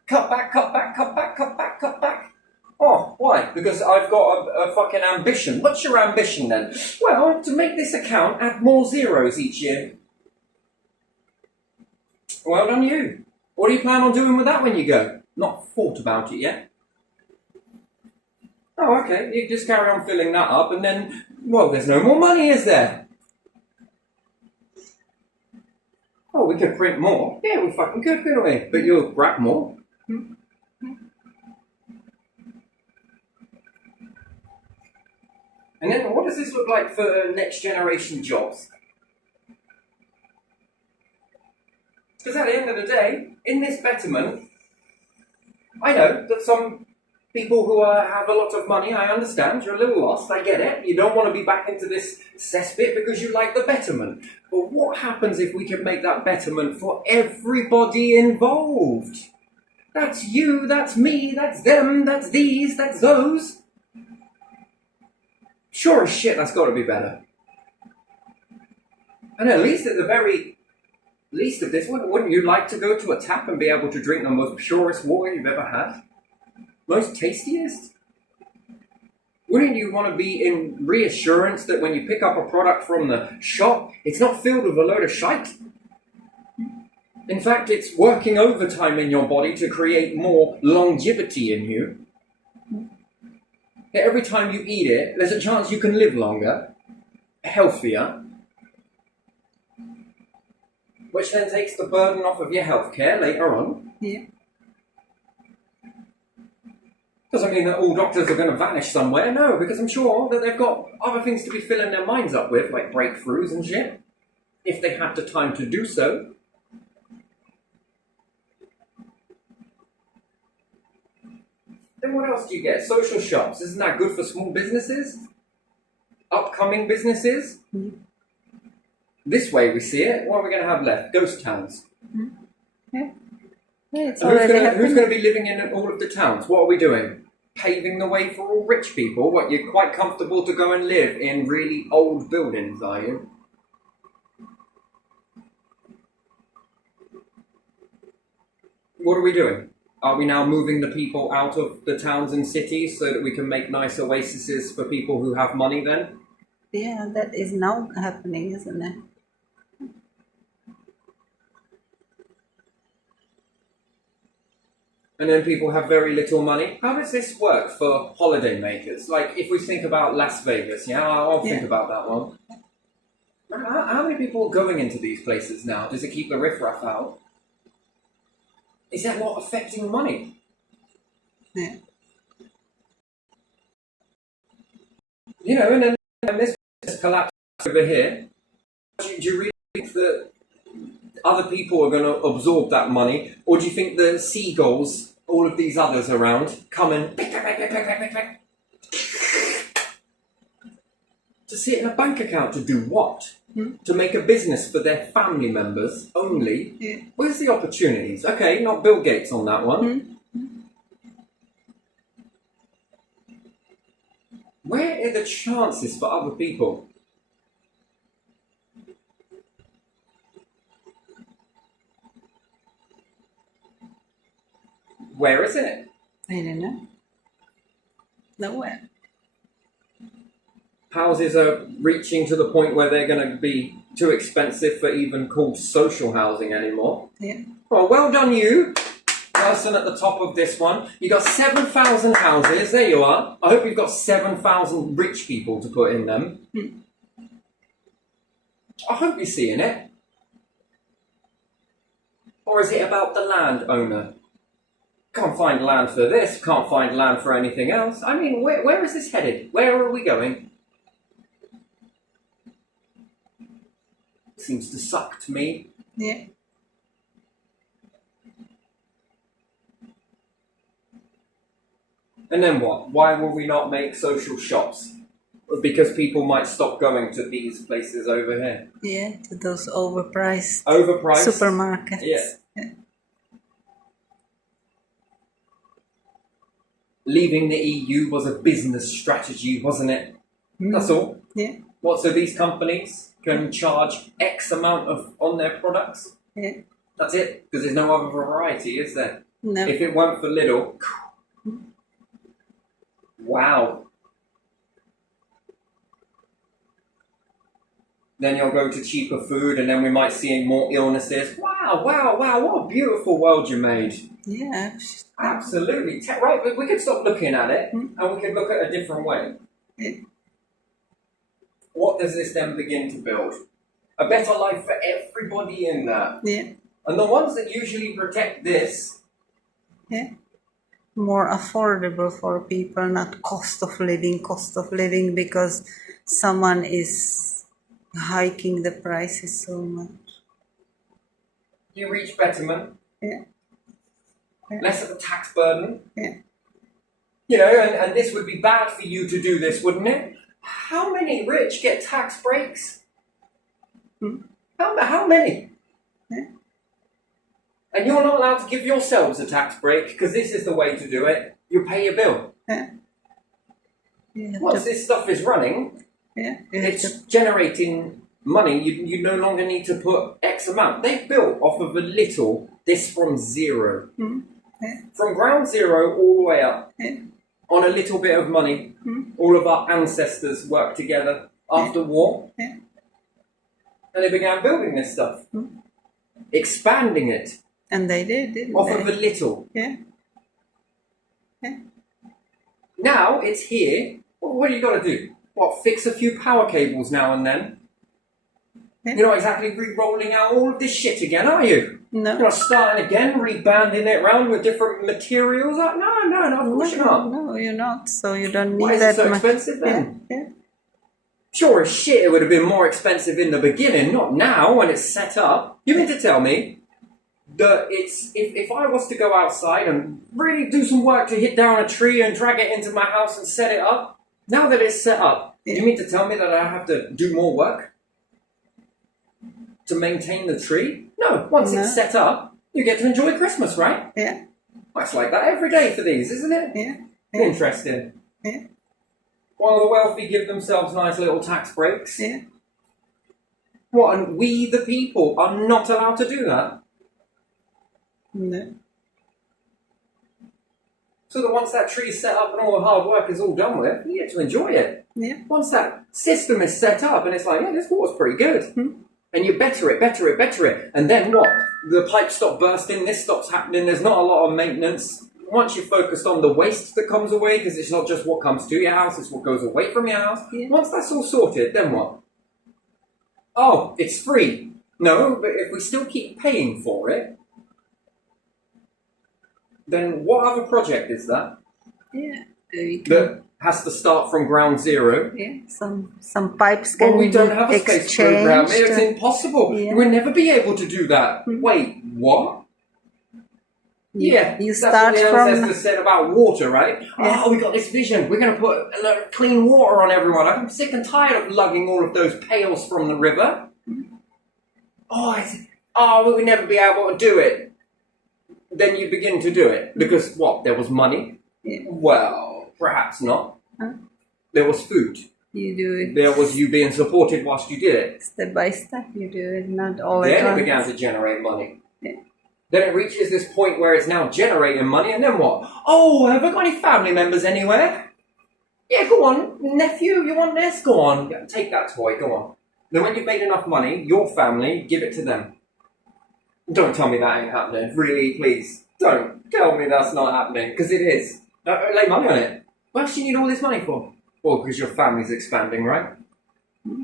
Cut back, cut back, cut back, cut back, cut back. Oh, why? Because I've got a fucking ambition. What's your ambition then? Well, to make this account add more zeros each year. Well done you. What do you plan on doing with that when you go? Not thought about it yet. Oh, okay. You just carry on filling that up and then, well, there's no more money, is there? Oh, we could print more. Yeah, we fucking could, couldn't we? But you'll grab more. And then what does this look like for next generation jobs? Because at the end of the day, in this betterment, I know that some people who have a lot of money, I understand, you're a little lost, I get it. You don't want to be back into this cesspit because you like the betterment. But what happens if we can make that betterment for everybody involved? That's you, that's me, that's them, that's these, that's those. Sure as shit, that's got to be better. And at least at the very least of this, wouldn't you like to go to a tap and be able to drink the most purest water you've ever had? Most tastiest? Wouldn't you want to be in reassurance that when you pick up a product from the shop, it's not filled with a load of shite? In fact, it's working overtime in your body to create more longevity in you. Every time you eat it, there's a chance you can live longer, healthier, which then takes the burden off of your healthcare later on. Yeah. Doesn't mean that all doctors are going to vanish somewhere, no, because I'm sure that they've got other things to be filling their minds up with, like breakthroughs and shit, if they had the time to do so. Then what else do you get? Social shops. Isn't that good for small businesses? Upcoming businesses? Mm-hmm. This way we see it. What are we going to have left? Ghost towns. Mm-hmm. Yeah. Yeah, it's who's going to be living in all of the towns? What are we doing? Paving the way for all rich people? What, you're quite comfortable to go and live in really old buildings, are you? What are we doing? Are we now moving the people out of the towns and cities so that we can make nice oases for people who have money then? Yeah, that is now happening, isn't it? And then people have very little money. How does this work for holiday makers? Like, if we think about Las Vegas, yeah, I'll think about that one. How many people are going into these places now? Does it keep the riffraff out? Is that not affecting money? Yeah. You know, and then this collapse over here. Do you really think that other people are going to absorb that money? Or do you think the seagulls, all of these others around, come and to sit in a bank account to do what? To make a business for their family members only? Yeah. Where's the opportunities? Okay, not Bill Gates on that one. Where are the chances for other people? Where is it? I don't know. Nowhere. Houses are reaching to the point where they're going to be too expensive for even called social housing anymore. Yeah. Well done you, person at the top of this one. You got 7,000 houses. There you are. I hope you've got 7,000 rich people to put in them. I hope you're seeing it. Or is it about the landowner? Can't find land for this, can't find land for anything else. I mean, where is this headed? Where are we going? Seems to suck to me. Yeah. And then what? Why will we not make social shops? Because people might stop going to these places over here. Yeah, to those overpriced supermarkets. Yeah. Leaving the EU was a business strategy, wasn't it? That's all. Yeah. What, so these companies can charge X amount on their products? Yeah. That's it? Because there's no other variety, is there? No. If it weren't for Lidl, wow. Then you'll go to cheaper food and then we might see more illnesses. Wow, what a beautiful world you made. Yeah. Absolutely. Right, we could stop looking at it and we could look at a different way. Yeah. What does this then begin to build? A better life for everybody in there. Yeah. And the ones that usually protect this... Yeah. More affordable for people, not cost of living because someone is hiking the prices so much. You reach betterment. Yeah. Yeah. Less of a tax burden. Yeah. You know, and this would be bad for you to do this, wouldn't it? How many rich get tax breaks? How many? Yeah. And you're not allowed to give yourselves a tax break because this is the way to do it. You pay your bill. Yeah. You have Once to, this stuff is running, yeah, you have it's to, generating money. You no longer need to put X amount. They built off of a little, this from zero. yeah, From ground zero all the way up, yeah, on a little bit of money. All of our ancestors worked together after war. yeah. And they began building this stuff. Expanding it And they did, didn't off they? of a little. Yeah. Yeah. Now it's here. Well, what do you got to do? What, fix a few power cables now and then? Yeah. You're not exactly re-rolling out all of this shit again, are you? No. You're not starting again, rebanding it around with different materials? No, of course you're not. No, you're not. So you don't need Why is that it so much. expensive then? Yeah. Sure as shit it would have been more expensive in the beginning, not now when it's set up. You mean to tell me that if I was to go outside and really do some work to hit down a tree and drag it into my house and set it up, now that it's set up, you mean to tell me that I have to do more work to maintain the tree? No, once it's set up, you get to enjoy Christmas, right? Yeah. Well, it's like that every day for these, isn't it? Yeah. Interesting. Yeah. While the wealthy give themselves nice little tax breaks. Yeah. What, and we the people are not allowed to do that? No. So that once that tree's set up and all the hard work is all done with, you get to enjoy it. Yeah. Once that system is set up and it's like, yeah, this water's pretty good. And you better it. And then what? The pipes stop bursting, this stops happening, there's not a lot of maintenance. Once you're focused on the waste that comes away, because it's not just what comes to your house, it's what goes away from your house. Yeah. Once that's all sorted, then what? Oh, it's free. No, but if we still keep paying for it, then what other project is that? Yeah. We can, That has to start from ground zero? yeah. Some pipes can Well, we don't be have a space program. exchanged. It's impossible. Yeah. We'll never be able to do that. Wait, what? Yeah, You that's start what the from ancestors said about water, right? Yeah. Oh, we got this vision. We're going to put a lot of clean water on everyone. I'm sick and tired of lugging all of those pails from the river. We would never be able to do it. Then you begin to do it. Because what? There was money? Yeah. Well, perhaps not. Huh? There was food. You do it There was you being supported whilst you did it. step by step. You do it not all at Then it once. began to generate money. Yeah. Then it reaches this point where it's now generating money, and then what? Oh, have I got any family members anywhere? Yeah, go on, nephew, you want this? Go on, yeah, take that toy, go on. Then when you've made enough money, your family, give it to them. Don't tell me that ain't happening. Really, please. Don't tell me that's not happening, because it is. Lay money on it. What else do you need all this money for? Well, because your family's expanding, right?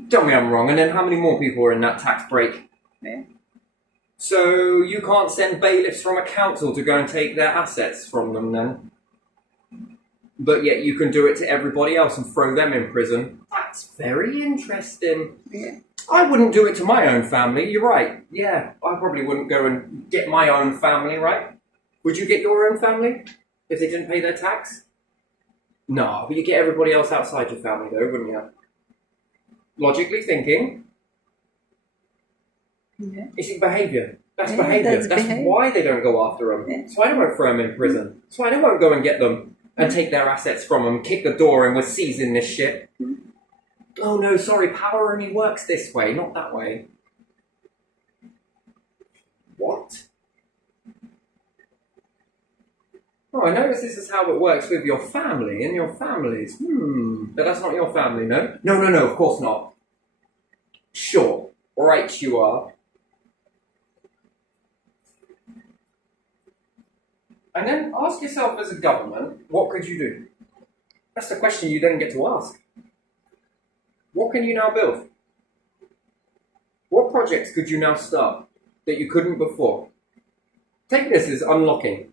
Tell me I'm wrong, and then how many more people are in that tax break? Yeah. So you can't send bailiffs from a council to go and take their assets from them then? But yet you can do it to everybody else and throw them in prison? That's very interesting. Yeah. I wouldn't do it to my own family, you're right. Yeah, I probably wouldn't go and get my own family, right? Would you get your own family if they didn't pay their tax? No, but you get everybody else outside your family though, wouldn't you? Logically thinking, Yeah. it's behaviour. That's Yeah, behaviour. That's behaviour. why they don't go after them. Yeah. That's why they won't throw them in prison. That's why they won't go and get them and take their assets from them, kick the door and we're seizing this shit. Oh no, sorry, power only works this way, not that way. What? Oh, I notice this is how it works with your family and your families. But that's not your family, no? No, of course not. Sure, right you are. And then ask yourself as a government, what could you do? That's the question you then get to ask. What can you now build? What projects could you now start that you couldn't before? Take this as unlocking.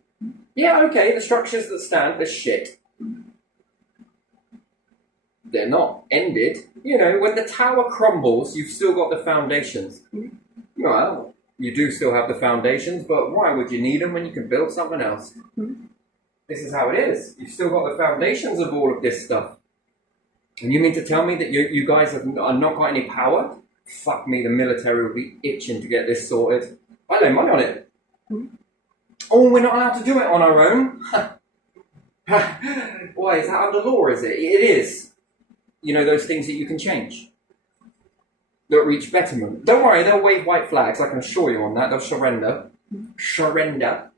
Yeah, okay, the structures that stand are shit. They're not ended. You know, when the tower crumbles, you've still got the foundations. Well, you do still have the foundations, but why would you need them when you can build something else? This is how it is. You've still got the foundations of all of this stuff. And you mean to tell me that you guys are not got any power? Fuck me, the military will be itching to get this sorted. I lay money on it. Oh, we're not allowed to do it on our own? Why, is that under law, is it? It is. You know, those things that you can change. That reach betterment. Don't worry, they'll wave white flags, I can assure you on that. They'll surrender. Surrender.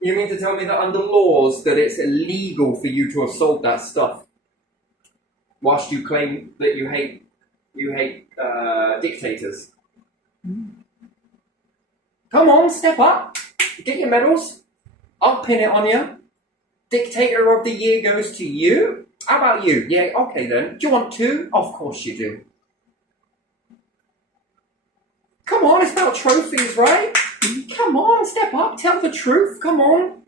You mean to tell me that under laws that it's illegal for you to have sold that stuff, whilst you claim that you hate dictators? Come on, step up. Get your medals. I'll pin it on you. Dictator of the year goes to you. How about you? Yeah, okay then. Do you want two? Of course you do. Come on, it's about trophies, right? Come on, step up, tell the truth, come on.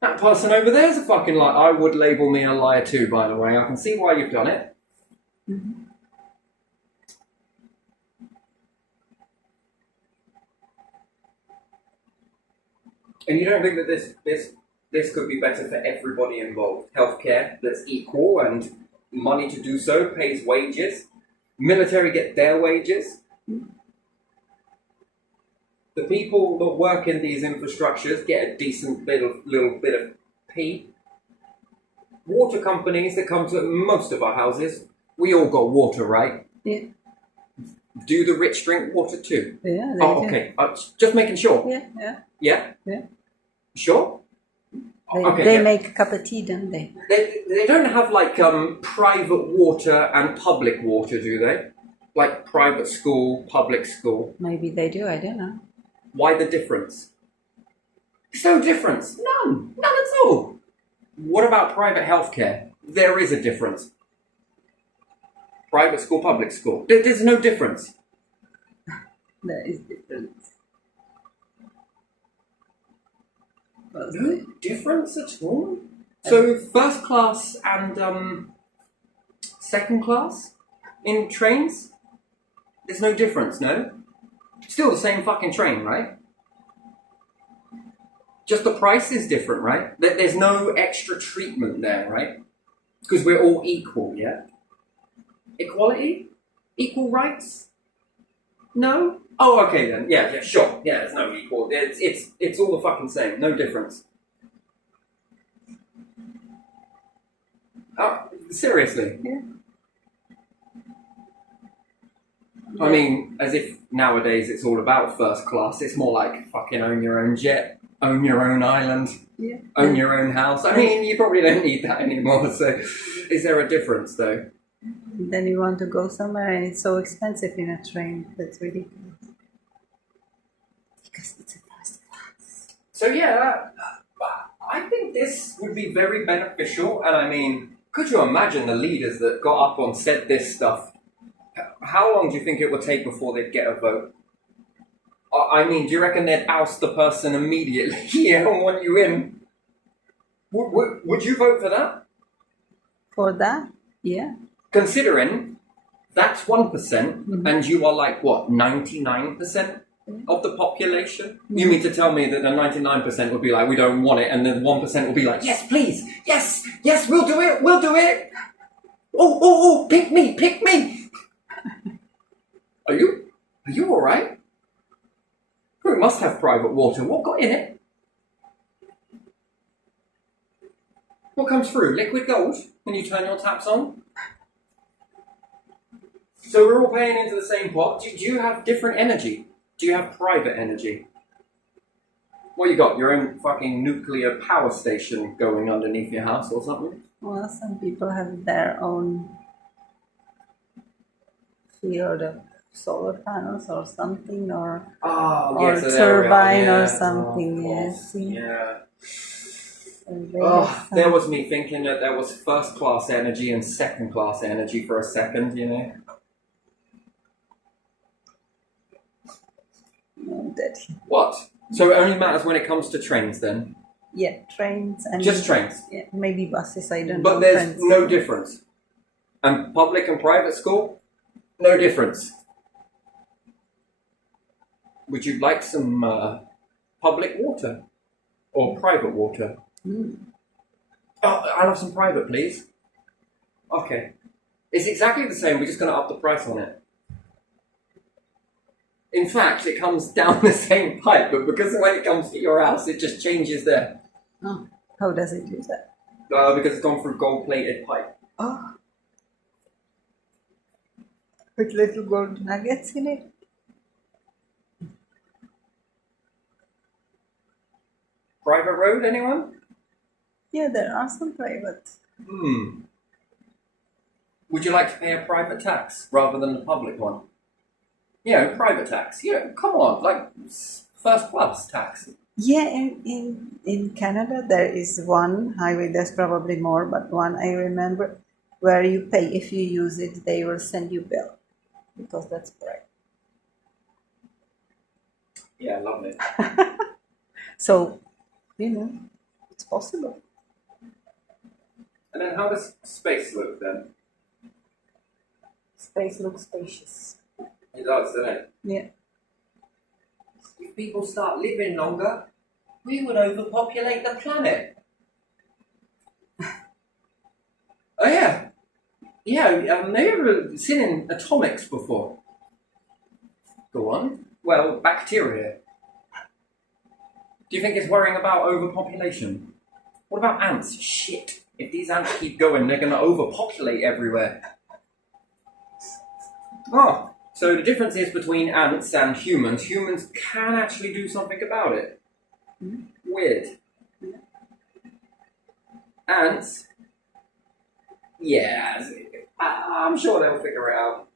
That person over there's a fucking liar. I would label me a liar too, by the way. I can see why you've done it. Mm-hmm. And you don't think that this could be better for everybody involved? Healthcare that's equal and money to do so, pays wages. Military get their wages. The people that work in these infrastructures get a decent little bit of pay. Water companies that come to most of our houses, we all got water, right? Yeah. Do the rich drink water too? Yeah. Oh, okay. Just making sure. Yeah. Yeah. Yeah. Yeah. Sure. They make a cup of tea, don't they? They don't have like private water and public water, do they? Like private school, public school. Maybe they do. I don't know. Why the difference? There's no difference. None at all. What about private healthcare? There is a difference. Private school, public school. There's no difference. There is difference. No difference at all? So first class and second class in trains? There's no difference, no? Still the same fucking train, right? Just the price is different, right? There's no extra treatment there, right? Because we're all equal, yeah? Equality? Equal rights? No? Oh, okay then. Yeah, sure. Yeah, there's no equal. It's all the fucking same. No difference. Oh, seriously? Yeah. I mean, as if nowadays it's all about first class. It's more like fucking own your own jet, own your own island, own your own house. I mean, you probably don't need that anymore. So, is there a difference though? Then you want to go somewhere and it's so expensive in a train. That's ridiculous. Because it's a first class. So yeah, I think this would be very beneficial. And I mean, could you imagine the leaders that got up and said this stuff? How long do you think it would take before they'd get a vote? I mean, do you reckon they'd oust the person immediately? Yeah, and want you in? Would you vote for that? For that? Yeah. Considering that's 1%, and you are like, what, 99% of the population? You mean to tell me that the 99% would be like, we don't want it, and then 1% will be like, yes, please, yes, we'll do it. Oh, pick me. Are you all right? We must have private water. What got in it? What comes through? Liquid gold when you turn your taps on? So we're all paying into the same pot. Do you have different energy? Do you have private energy? What you got? Your own fucking nuclear power station going underneath your house or something? Well, some people have their own field of solar panels or something, or turbine or something. Yes. Yeah. So there was me thinking that there was first class energy and second class energy for a second, you know. What? So it only matters when it comes to trains then? Yeah, trains and just trains. Yeah, maybe buses. I don't know. But there's no difference. And public and private school, no difference. Would you like some public water or private water? Oh, I'll have some private, please. Okay. It's exactly the same. We're just going to up the price on it. In fact, it comes down the same pipe, but because when it comes to your house, it just changes there. Oh, how does it do that? Because it's gone through gold-plated pipe. Oh, with little gold nuggets in it. Private road, anyone? Yeah, there are some private. Would you like to pay a private tax rather than the public one? Yeah, private tax. Yeah, come on, like first class tax. Yeah, in Canada there is one highway, there's probably more, but one I remember where you pay if you use it, they will send you bill because that's correct. Yeah, lovely. So, it's possible. And then how does space look then? Space looks spacious. It does, doesn't it? Yeah. If people start living longer, we would overpopulate the planet. Oh yeah. Yeah, have you ever seen in atomics before? Go on. Well, bacteria. Do you think it's worrying about overpopulation? What about ants? Shit. If these ants keep going, they're going to overpopulate everywhere. Oh, so the difference is between ants and humans. Humans can actually do something about it. Weird. Ants? Yeah, I'm sure they'll figure it out.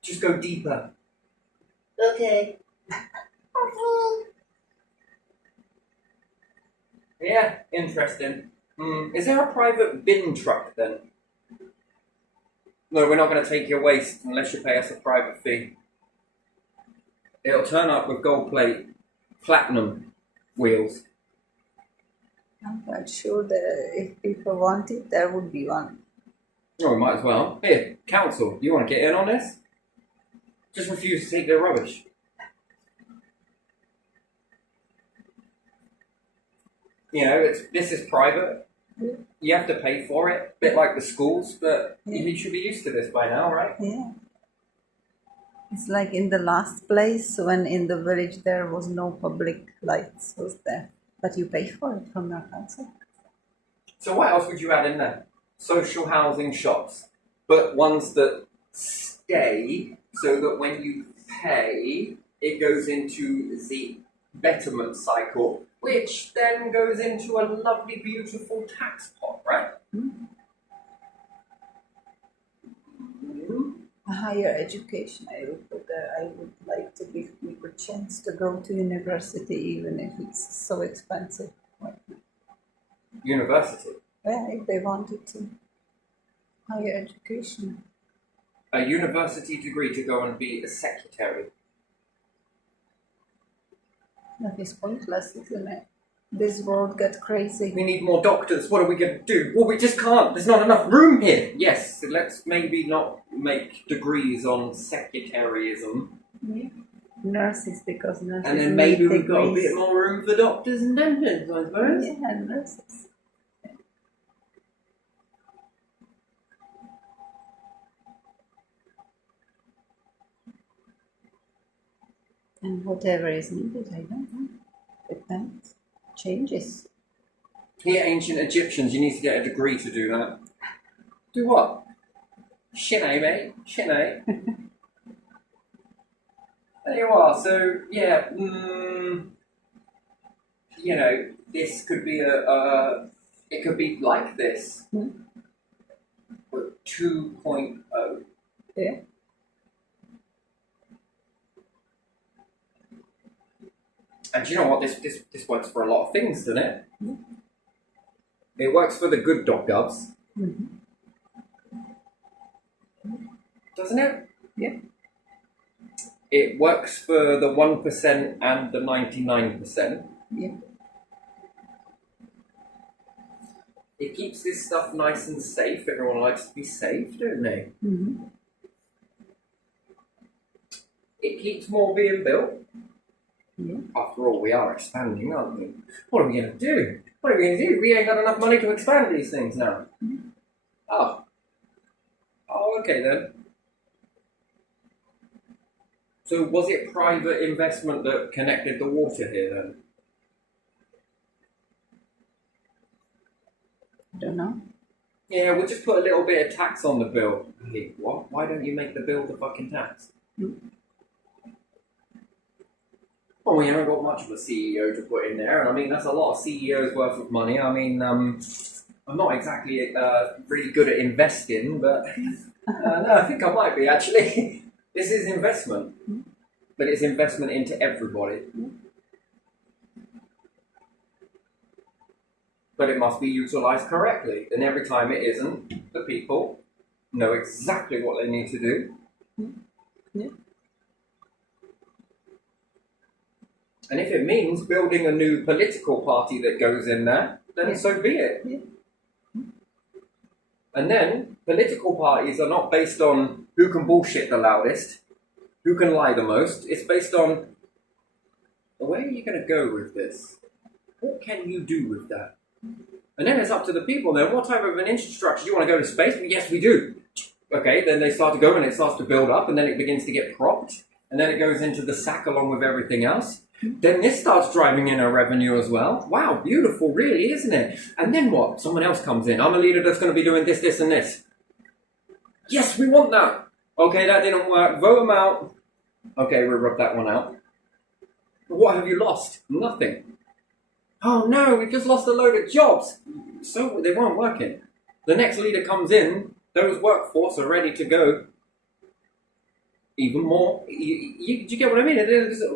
Just go deeper. Okay. Yeah, interesting. Is there a private bin truck then? No, we're not going to take your waste unless you pay us a private fee. It'll turn up with gold plate, platinum wheels. I'm quite sure that if people want it, there would be one. Oh, we might as well. Here, council, you want to get in on this? Just refuse to take their rubbish. This is private. You have to pay for it, a bit like the schools, but you should be used to this by now, right? Yeah. It's like in the last place when in the village there was no public lights was there, but you pay for it from your council. So what else would you add in there? Social housing shops, but ones that stay so that when you pay, it goes into the betterment cycle, which then goes into a lovely, beautiful tax pot, right? A higher education, I would put there. I would like to give people a chance to go to university, even if it's so expensive. University? Yeah, if they wanted to. Higher education. A university degree to go and be a secretary. That is pointless, isn't it? This world gets crazy. We need more doctors. What are we going to do? Well, we just can't. There's not enough room here. Yes, so let's maybe not make degrees on secretaryism. Yeah. Nurses, because nurses. And then maybe we've got a bit more room for doctors and dentists, I suppose. Yeah, nurses. And whatever is needed, I don't know. Depends. Changes. Here, ancient Egyptians, you need to get a degree to do that. Do what? Shinay, mate. Shinay. There you are. So, yeah, this could be it could be like this. But 2.0. Yeah. And do you know what? This works for a lot of things, doesn't it? It works for the good .govs. Doesn't it? Yeah. It works for the 1% and the 99%. Yeah. It keeps this stuff nice and safe. Everyone likes to be safe, don't they? It keeps more being built. Yeah. After all, we are expanding, aren't we? What are we going to do? What are we going to do? We ain't got enough money to expand these things now. Oh, okay then. So was it private investment that connected the water here then? I don't know. Yeah, we'll just put a little bit of tax on the bill. Hey, what? Why don't you make the bill the fucking tax? Well, we haven't got much of a CEO to put in there, and I mean, that's a lot of CEOs worth of money. I mean, I'm not exactly really good at investing, but no, I think I might be actually. This is investment, but it's investment into everybody. But it must be utilised correctly, and every time it isn't, the people know exactly what they need to do. Yeah. And if it means building a new political party that goes in there, then so be it. Yeah. And then political parties are not based on who can bullshit the loudest, who can lie the most. It's based on, where are you going to go with this? What can you do with that? And then it's up to the people then, what type of an infrastructure? Do you want to go to space? Well, yes, we do. Okay, then they start to go and it starts to build up and then it begins to get propped. And then it goes into the sack along with everything else. Then this starts driving in a revenue as well. Wow, beautiful, really, isn't it? And then what? Someone else comes in. I'm a leader that's going to be doing this, this, and this. Yes, we want that. Okay, that didn't work. Vote them out. Okay, we'll rub that one out. But what have you lost? Nothing. Oh no, we've just lost a load of jobs. So they weren't working. The next leader comes in, those workforce are ready to go. Even more. Do you get what I mean?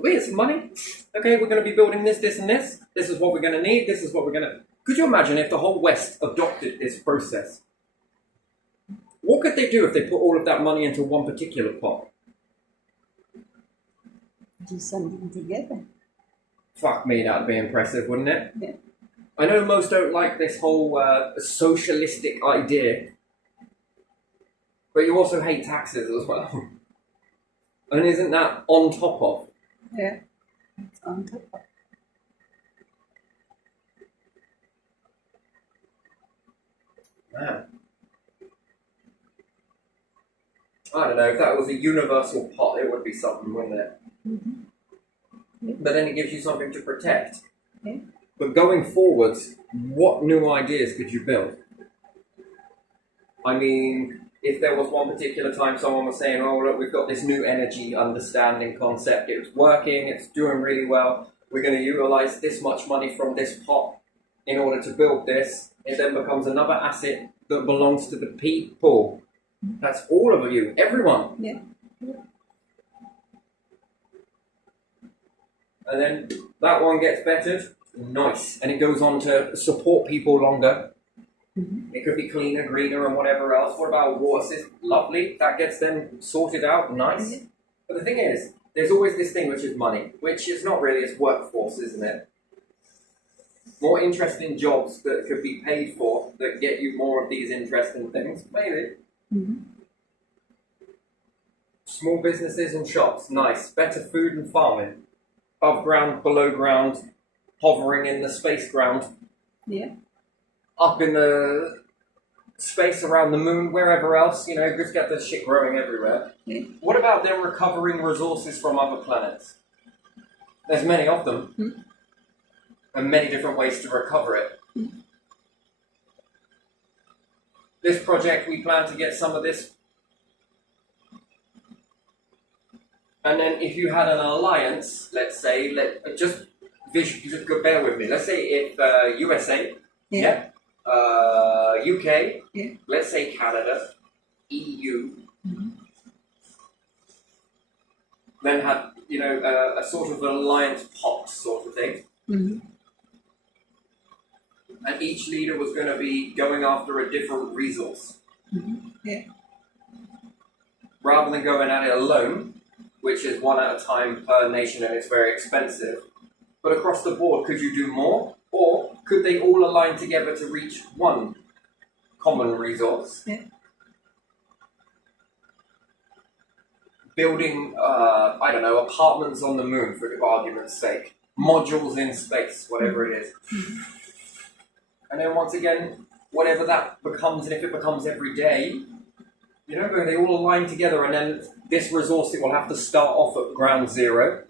We have some money. Okay, we're going to be building this, this, and this. This is what we're going to need. This is what we're going to... Could you imagine if the whole West adopted this process? What could they do if they put all of that money into one particular pot? Do something together. Fuck me, that'd be impressive, wouldn't it? Yeah. I know most don't like this whole socialistic idea, but you also hate taxes as well. And isn't that on top of? Yeah, it's on top of. Man. I don't know, if that was a universal pot, it would be something, wouldn't it? Mm-hmm. Yeah. But then it gives you something to protect. Yeah. But going forwards, what new ideas could you build? I mean, if there was one particular time someone was saying, oh, look, we've got this new energy understanding concept, it's working, it's doing really well, we're going to utilize this much money from this pot in order to build this, it then becomes another asset that belongs to the people. That's all of you, everyone. Yeah. And then that one gets bettered, nice, and it goes on to support people longer. Mm-hmm. It could be cleaner, greener, and whatever else. What about water system? Lovely. That gets them sorted out. Nice. Mm-hmm. But the thing is, there's always this thing which is money, which is not really, it's workforce, isn't it? More interesting jobs that could be paid for that get you more of these interesting things. Maybe. Mm-hmm. Small businesses and shops. Nice. Better food and farming. Above ground, below ground, hovering in the space ground. Yeah. Up in the space around the moon, wherever else, you know, just get this shit growing everywhere. Yeah. What about them recovering resources from other planets? There's many of them, and many different ways to recover it. This project, we plan to get some of this. And then if you had an alliance, let's say, just bear with me. Let's say if USA, UK, let's say Canada, EU, then had, you know, a sort of alliance pot sort of thing. Mm-hmm. And each leader was going to be going after a different resource. Mm-hmm. Yeah. Rather than going at it alone, which is one at a time per nation and it's very expensive. But across the board, could you do more? Or could they all align together to reach one common resource? Yeah. Building, I don't know, apartments on the moon, for argument's sake. Modules in space, whatever it is. Mm-hmm. And then once again, whatever that becomes, and if it becomes every day, you know, they all align together, and then this resource, it will have to start off at ground zero.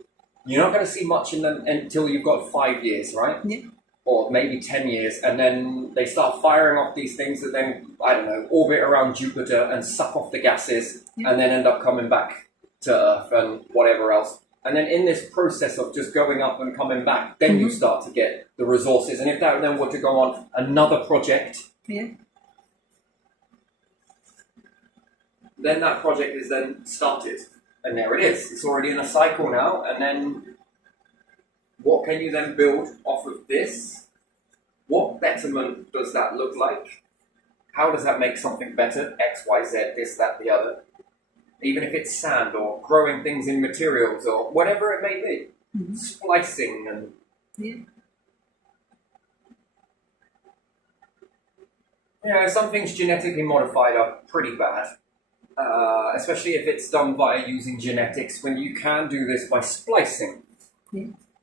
You're not going to see much in them until you've got 5 years, right? Yeah. or maybe 10 years, and then they start firing off these things that then, I don't know, orbit around Jupiter and suck off the gases, and then end up coming back to Earth and whatever else. And then in this process of just going up and coming back, then you start to get the resources. And if that then were to go on another project, then that project is then started. And there it is. It's already in a cycle now. And then what can you then build off of this? What betterment does that look like? How does that make something better? X, Y, Z, this, that, the other. Even if it's sand or growing things in materials or whatever it may be. Splicing and... You know, some things genetically modified are pretty bad. Especially if it's done via using genetics, when you can do this by splicing,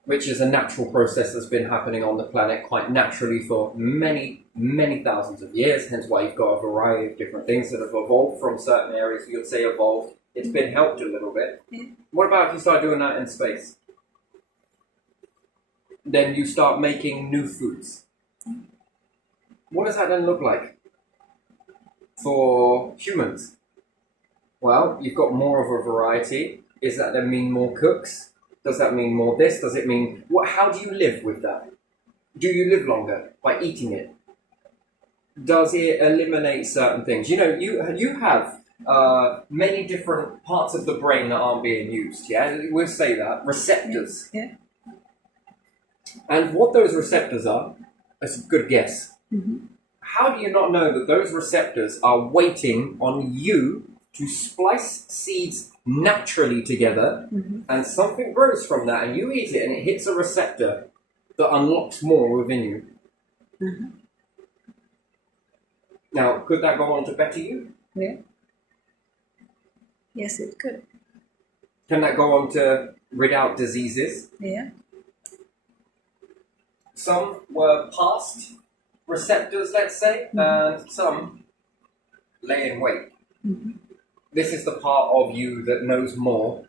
which is a natural process that's been happening on the planet quite naturally for many, many thousands of years, hence why you've got a variety of different things that have evolved from certain areas. You'd say evolved. It's been helped a little bit. What about if you start doing that in space? Then you start making new foods. What does that then look like for humans? Well, you've got more of a variety. Does that then mean more cooks? Does that mean more this? Does it mean... How do you live with that? Do you live longer by eating it? Does it eliminate certain things? You know, you have many different parts of the brain that aren't being used, yeah? We'll say that. Receptors. And what those receptors are, that's a good guess. How do you not know that those receptors are waiting on you to splice seeds naturally together, and something grows from that, and you eat it, and it hits a receptor that unlocks more within you? Now, could that go on to better you? Yes, it could. Can that go on to rid out diseases? Some were past receptors, let's say, and some lay in wait. This is the part of you that knows more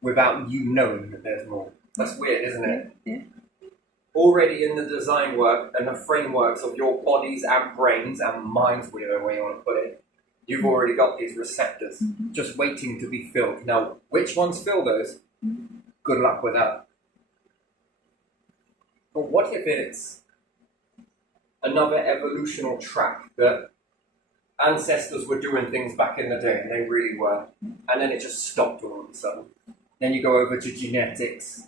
without you knowing that there's more. That's weird, isn't it? Already in the design work and the frameworks of your bodies and brains and minds, whatever way you want to put it, you've already got these receptors just waiting to be filled. Now, which ones fill those? Good luck with that. But what if it's another evolutional track that ancestors were doing things back in the day, and they really were, and then it just stopped all of a sudden? Then you go over to genetics.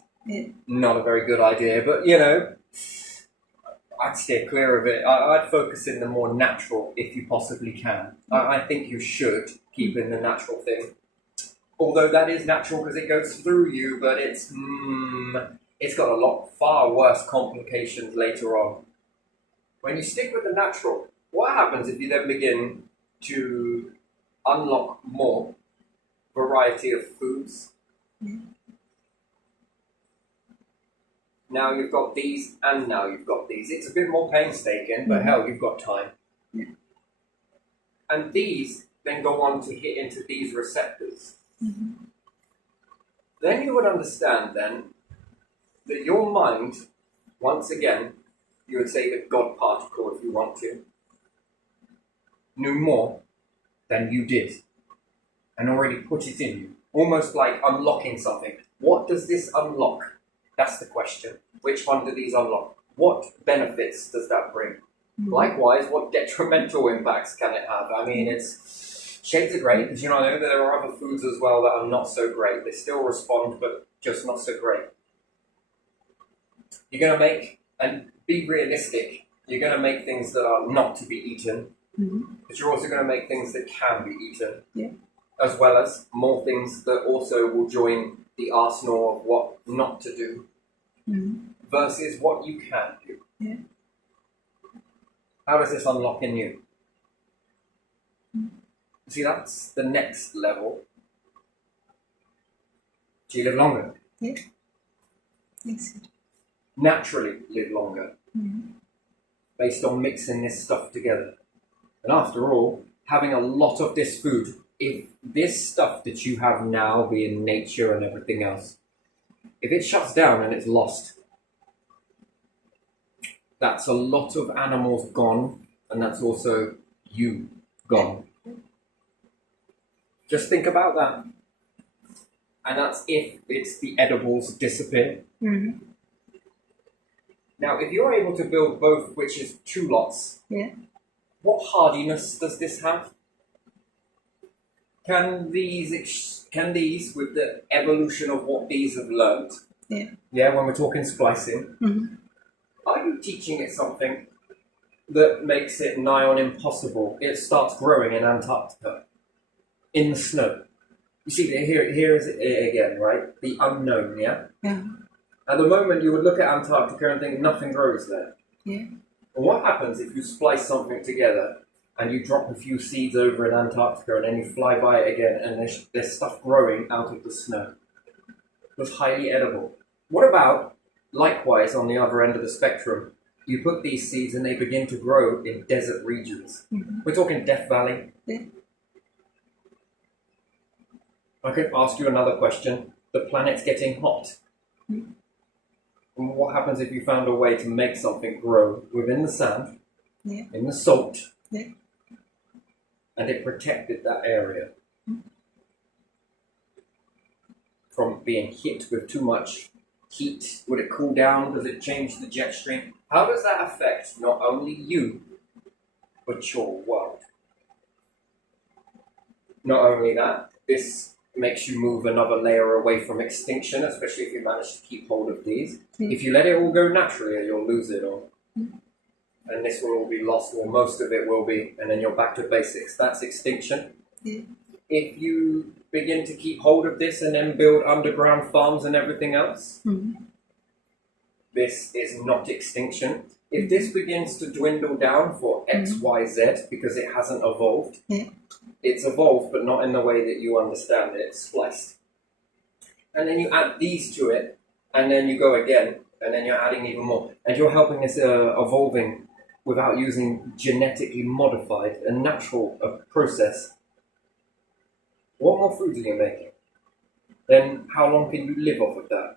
Not a very good idea, but you know, I'd steer clear of it. I'd focus in the more natural if you possibly can. I think you should keep in the natural thing, although that is natural because it goes through you, but it's got a lot far worse complications later on. When you stick with the natural, what happens if you then begin to unlock more variety of foods? Now you've got these, and now you've got these. It's a bit more painstaking, but hell, you've got time. And these then go on to hit into these receptors. Then you would understand then that your mind, once again, you would say the God particle if you want to, knew more than you did and already put it in you. Almost like unlocking something. What does this unlock? That's the question. Which one do these unlock? What benefits does that bring? Likewise, what detrimental impacts can it have? I mean, it's shades of grey, because you know that there are other foods as well that are not so great. They still respond, but just not so great. You're going to make, and be realistic, you're going to make things that are not to be eaten, but you're also going to make things that can be eaten, as well as more things that also will join the arsenal of what not to do versus what you can do. How does this unlock in you? See, that's the next level. Do you live longer? Yes. Naturally live longer. Based on mixing this stuff together. And after all, having a lot of this food, if this stuff that you have now, being nature and everything else, if it shuts down and it's lost, that's a lot of animals gone, and that's also you gone. Just think about that. And that's if it's the edibles disappear. Mm-hmm. Now, if you're able to build both, which is 2 lots, Yeah. what hardiness does this have? Can these, with the evolution of what these have learned, Yeah. when we're talking splicing, Mm-hmm. are you teaching it something that makes it nigh on impossible? It starts growing in Antarctica, in the snow. You see, here is it again, right? The unknown, yeah? Yeah. At the moment, you would look at Antarctica and think nothing grows there. Yeah. And what happens if you splice something together and you drop a few seeds over in Antarctica and then you fly by it again and there's stuff growing out of the snow? It's highly edible. What about, likewise, on the other end of the spectrum, you put these seeds and they begin to grow in desert regions? Mm-hmm. We're talking Death Valley. Yeah. I could ask you another question. The planet's getting hot. Mm-hmm. And what happens if you found a way to make something grow within the sand, Yeah. in the salt, Yeah. and it protected that area from being hit with too much heat? Would it cool down? Does it change the jet stream? How does that affect not only you, but your world? Not only that, this makes you move another layer away from extinction, especially if you manage to keep hold of these. Mm. If you let it all go naturally, you'll lose it all. And this will all be lost, or most of it will be, and then you're back to basics. That's extinction. Yeah. If you begin to keep hold of this and then build underground farms and everything else, Mm-hmm. this is not extinction. If this begins to dwindle down for X, Y, Z, because it hasn't evolved, Yeah. it's evolved, but not in the way that you understand it. It's spliced. And then you add these to it, and then you go again, and then you're adding even more. And you're helping this evolving without using genetically modified, a natural process. What more food are you making? Then how long can you live off of that?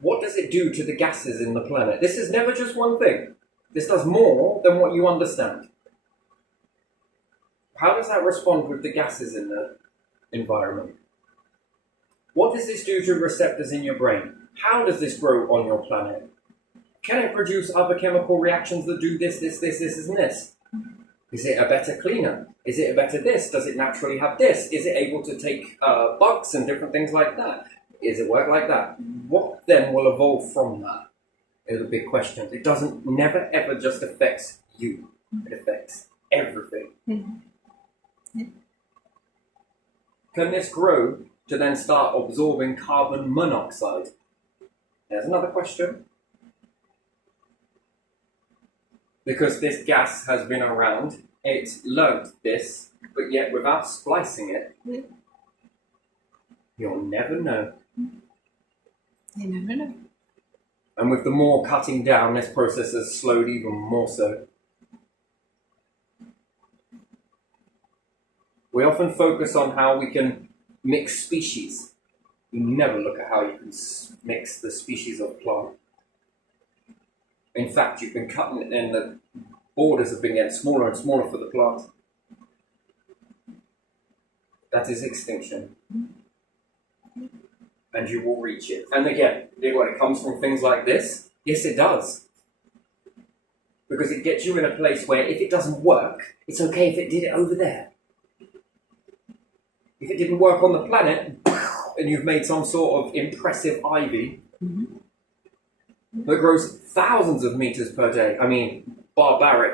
What does it do to the gases in the planet? This is never just one thing. This does more than what you understand. How does that respond with the gases in the environment? What does this do to receptors in your brain? How does this grow on your planet? Can it produce other chemical reactions that do this, and this? Is it a better cleaner? Is it a better this? Does it naturally have this? Is it able to take bugs and different things like that? Is it work like that? What then will evolve from that is a big question. It never ever just affects you. It affects everything. Mm-hmm. Yeah. Can this grow to then start absorbing carbon monoxide? There's another question. Because this gas has been around, it's learnt this, but yet without splicing it, you'll never know. You never know. And with the more cutting down, this process has slowed even more so. We often focus on how we can mix species. We never look at how you can mix the species of plant. In fact, you've been cutting it and the borders have been getting smaller and smaller for the plant. That is extinction. And you will reach it. And again, when it comes from things like this, yes, it does. Because it gets you in a place where if it doesn't work, it's okay if it did it over there. If it didn't work on the planet, and you've made some sort of impressive ivy that grows thousands of meters per day. I mean, barbaric.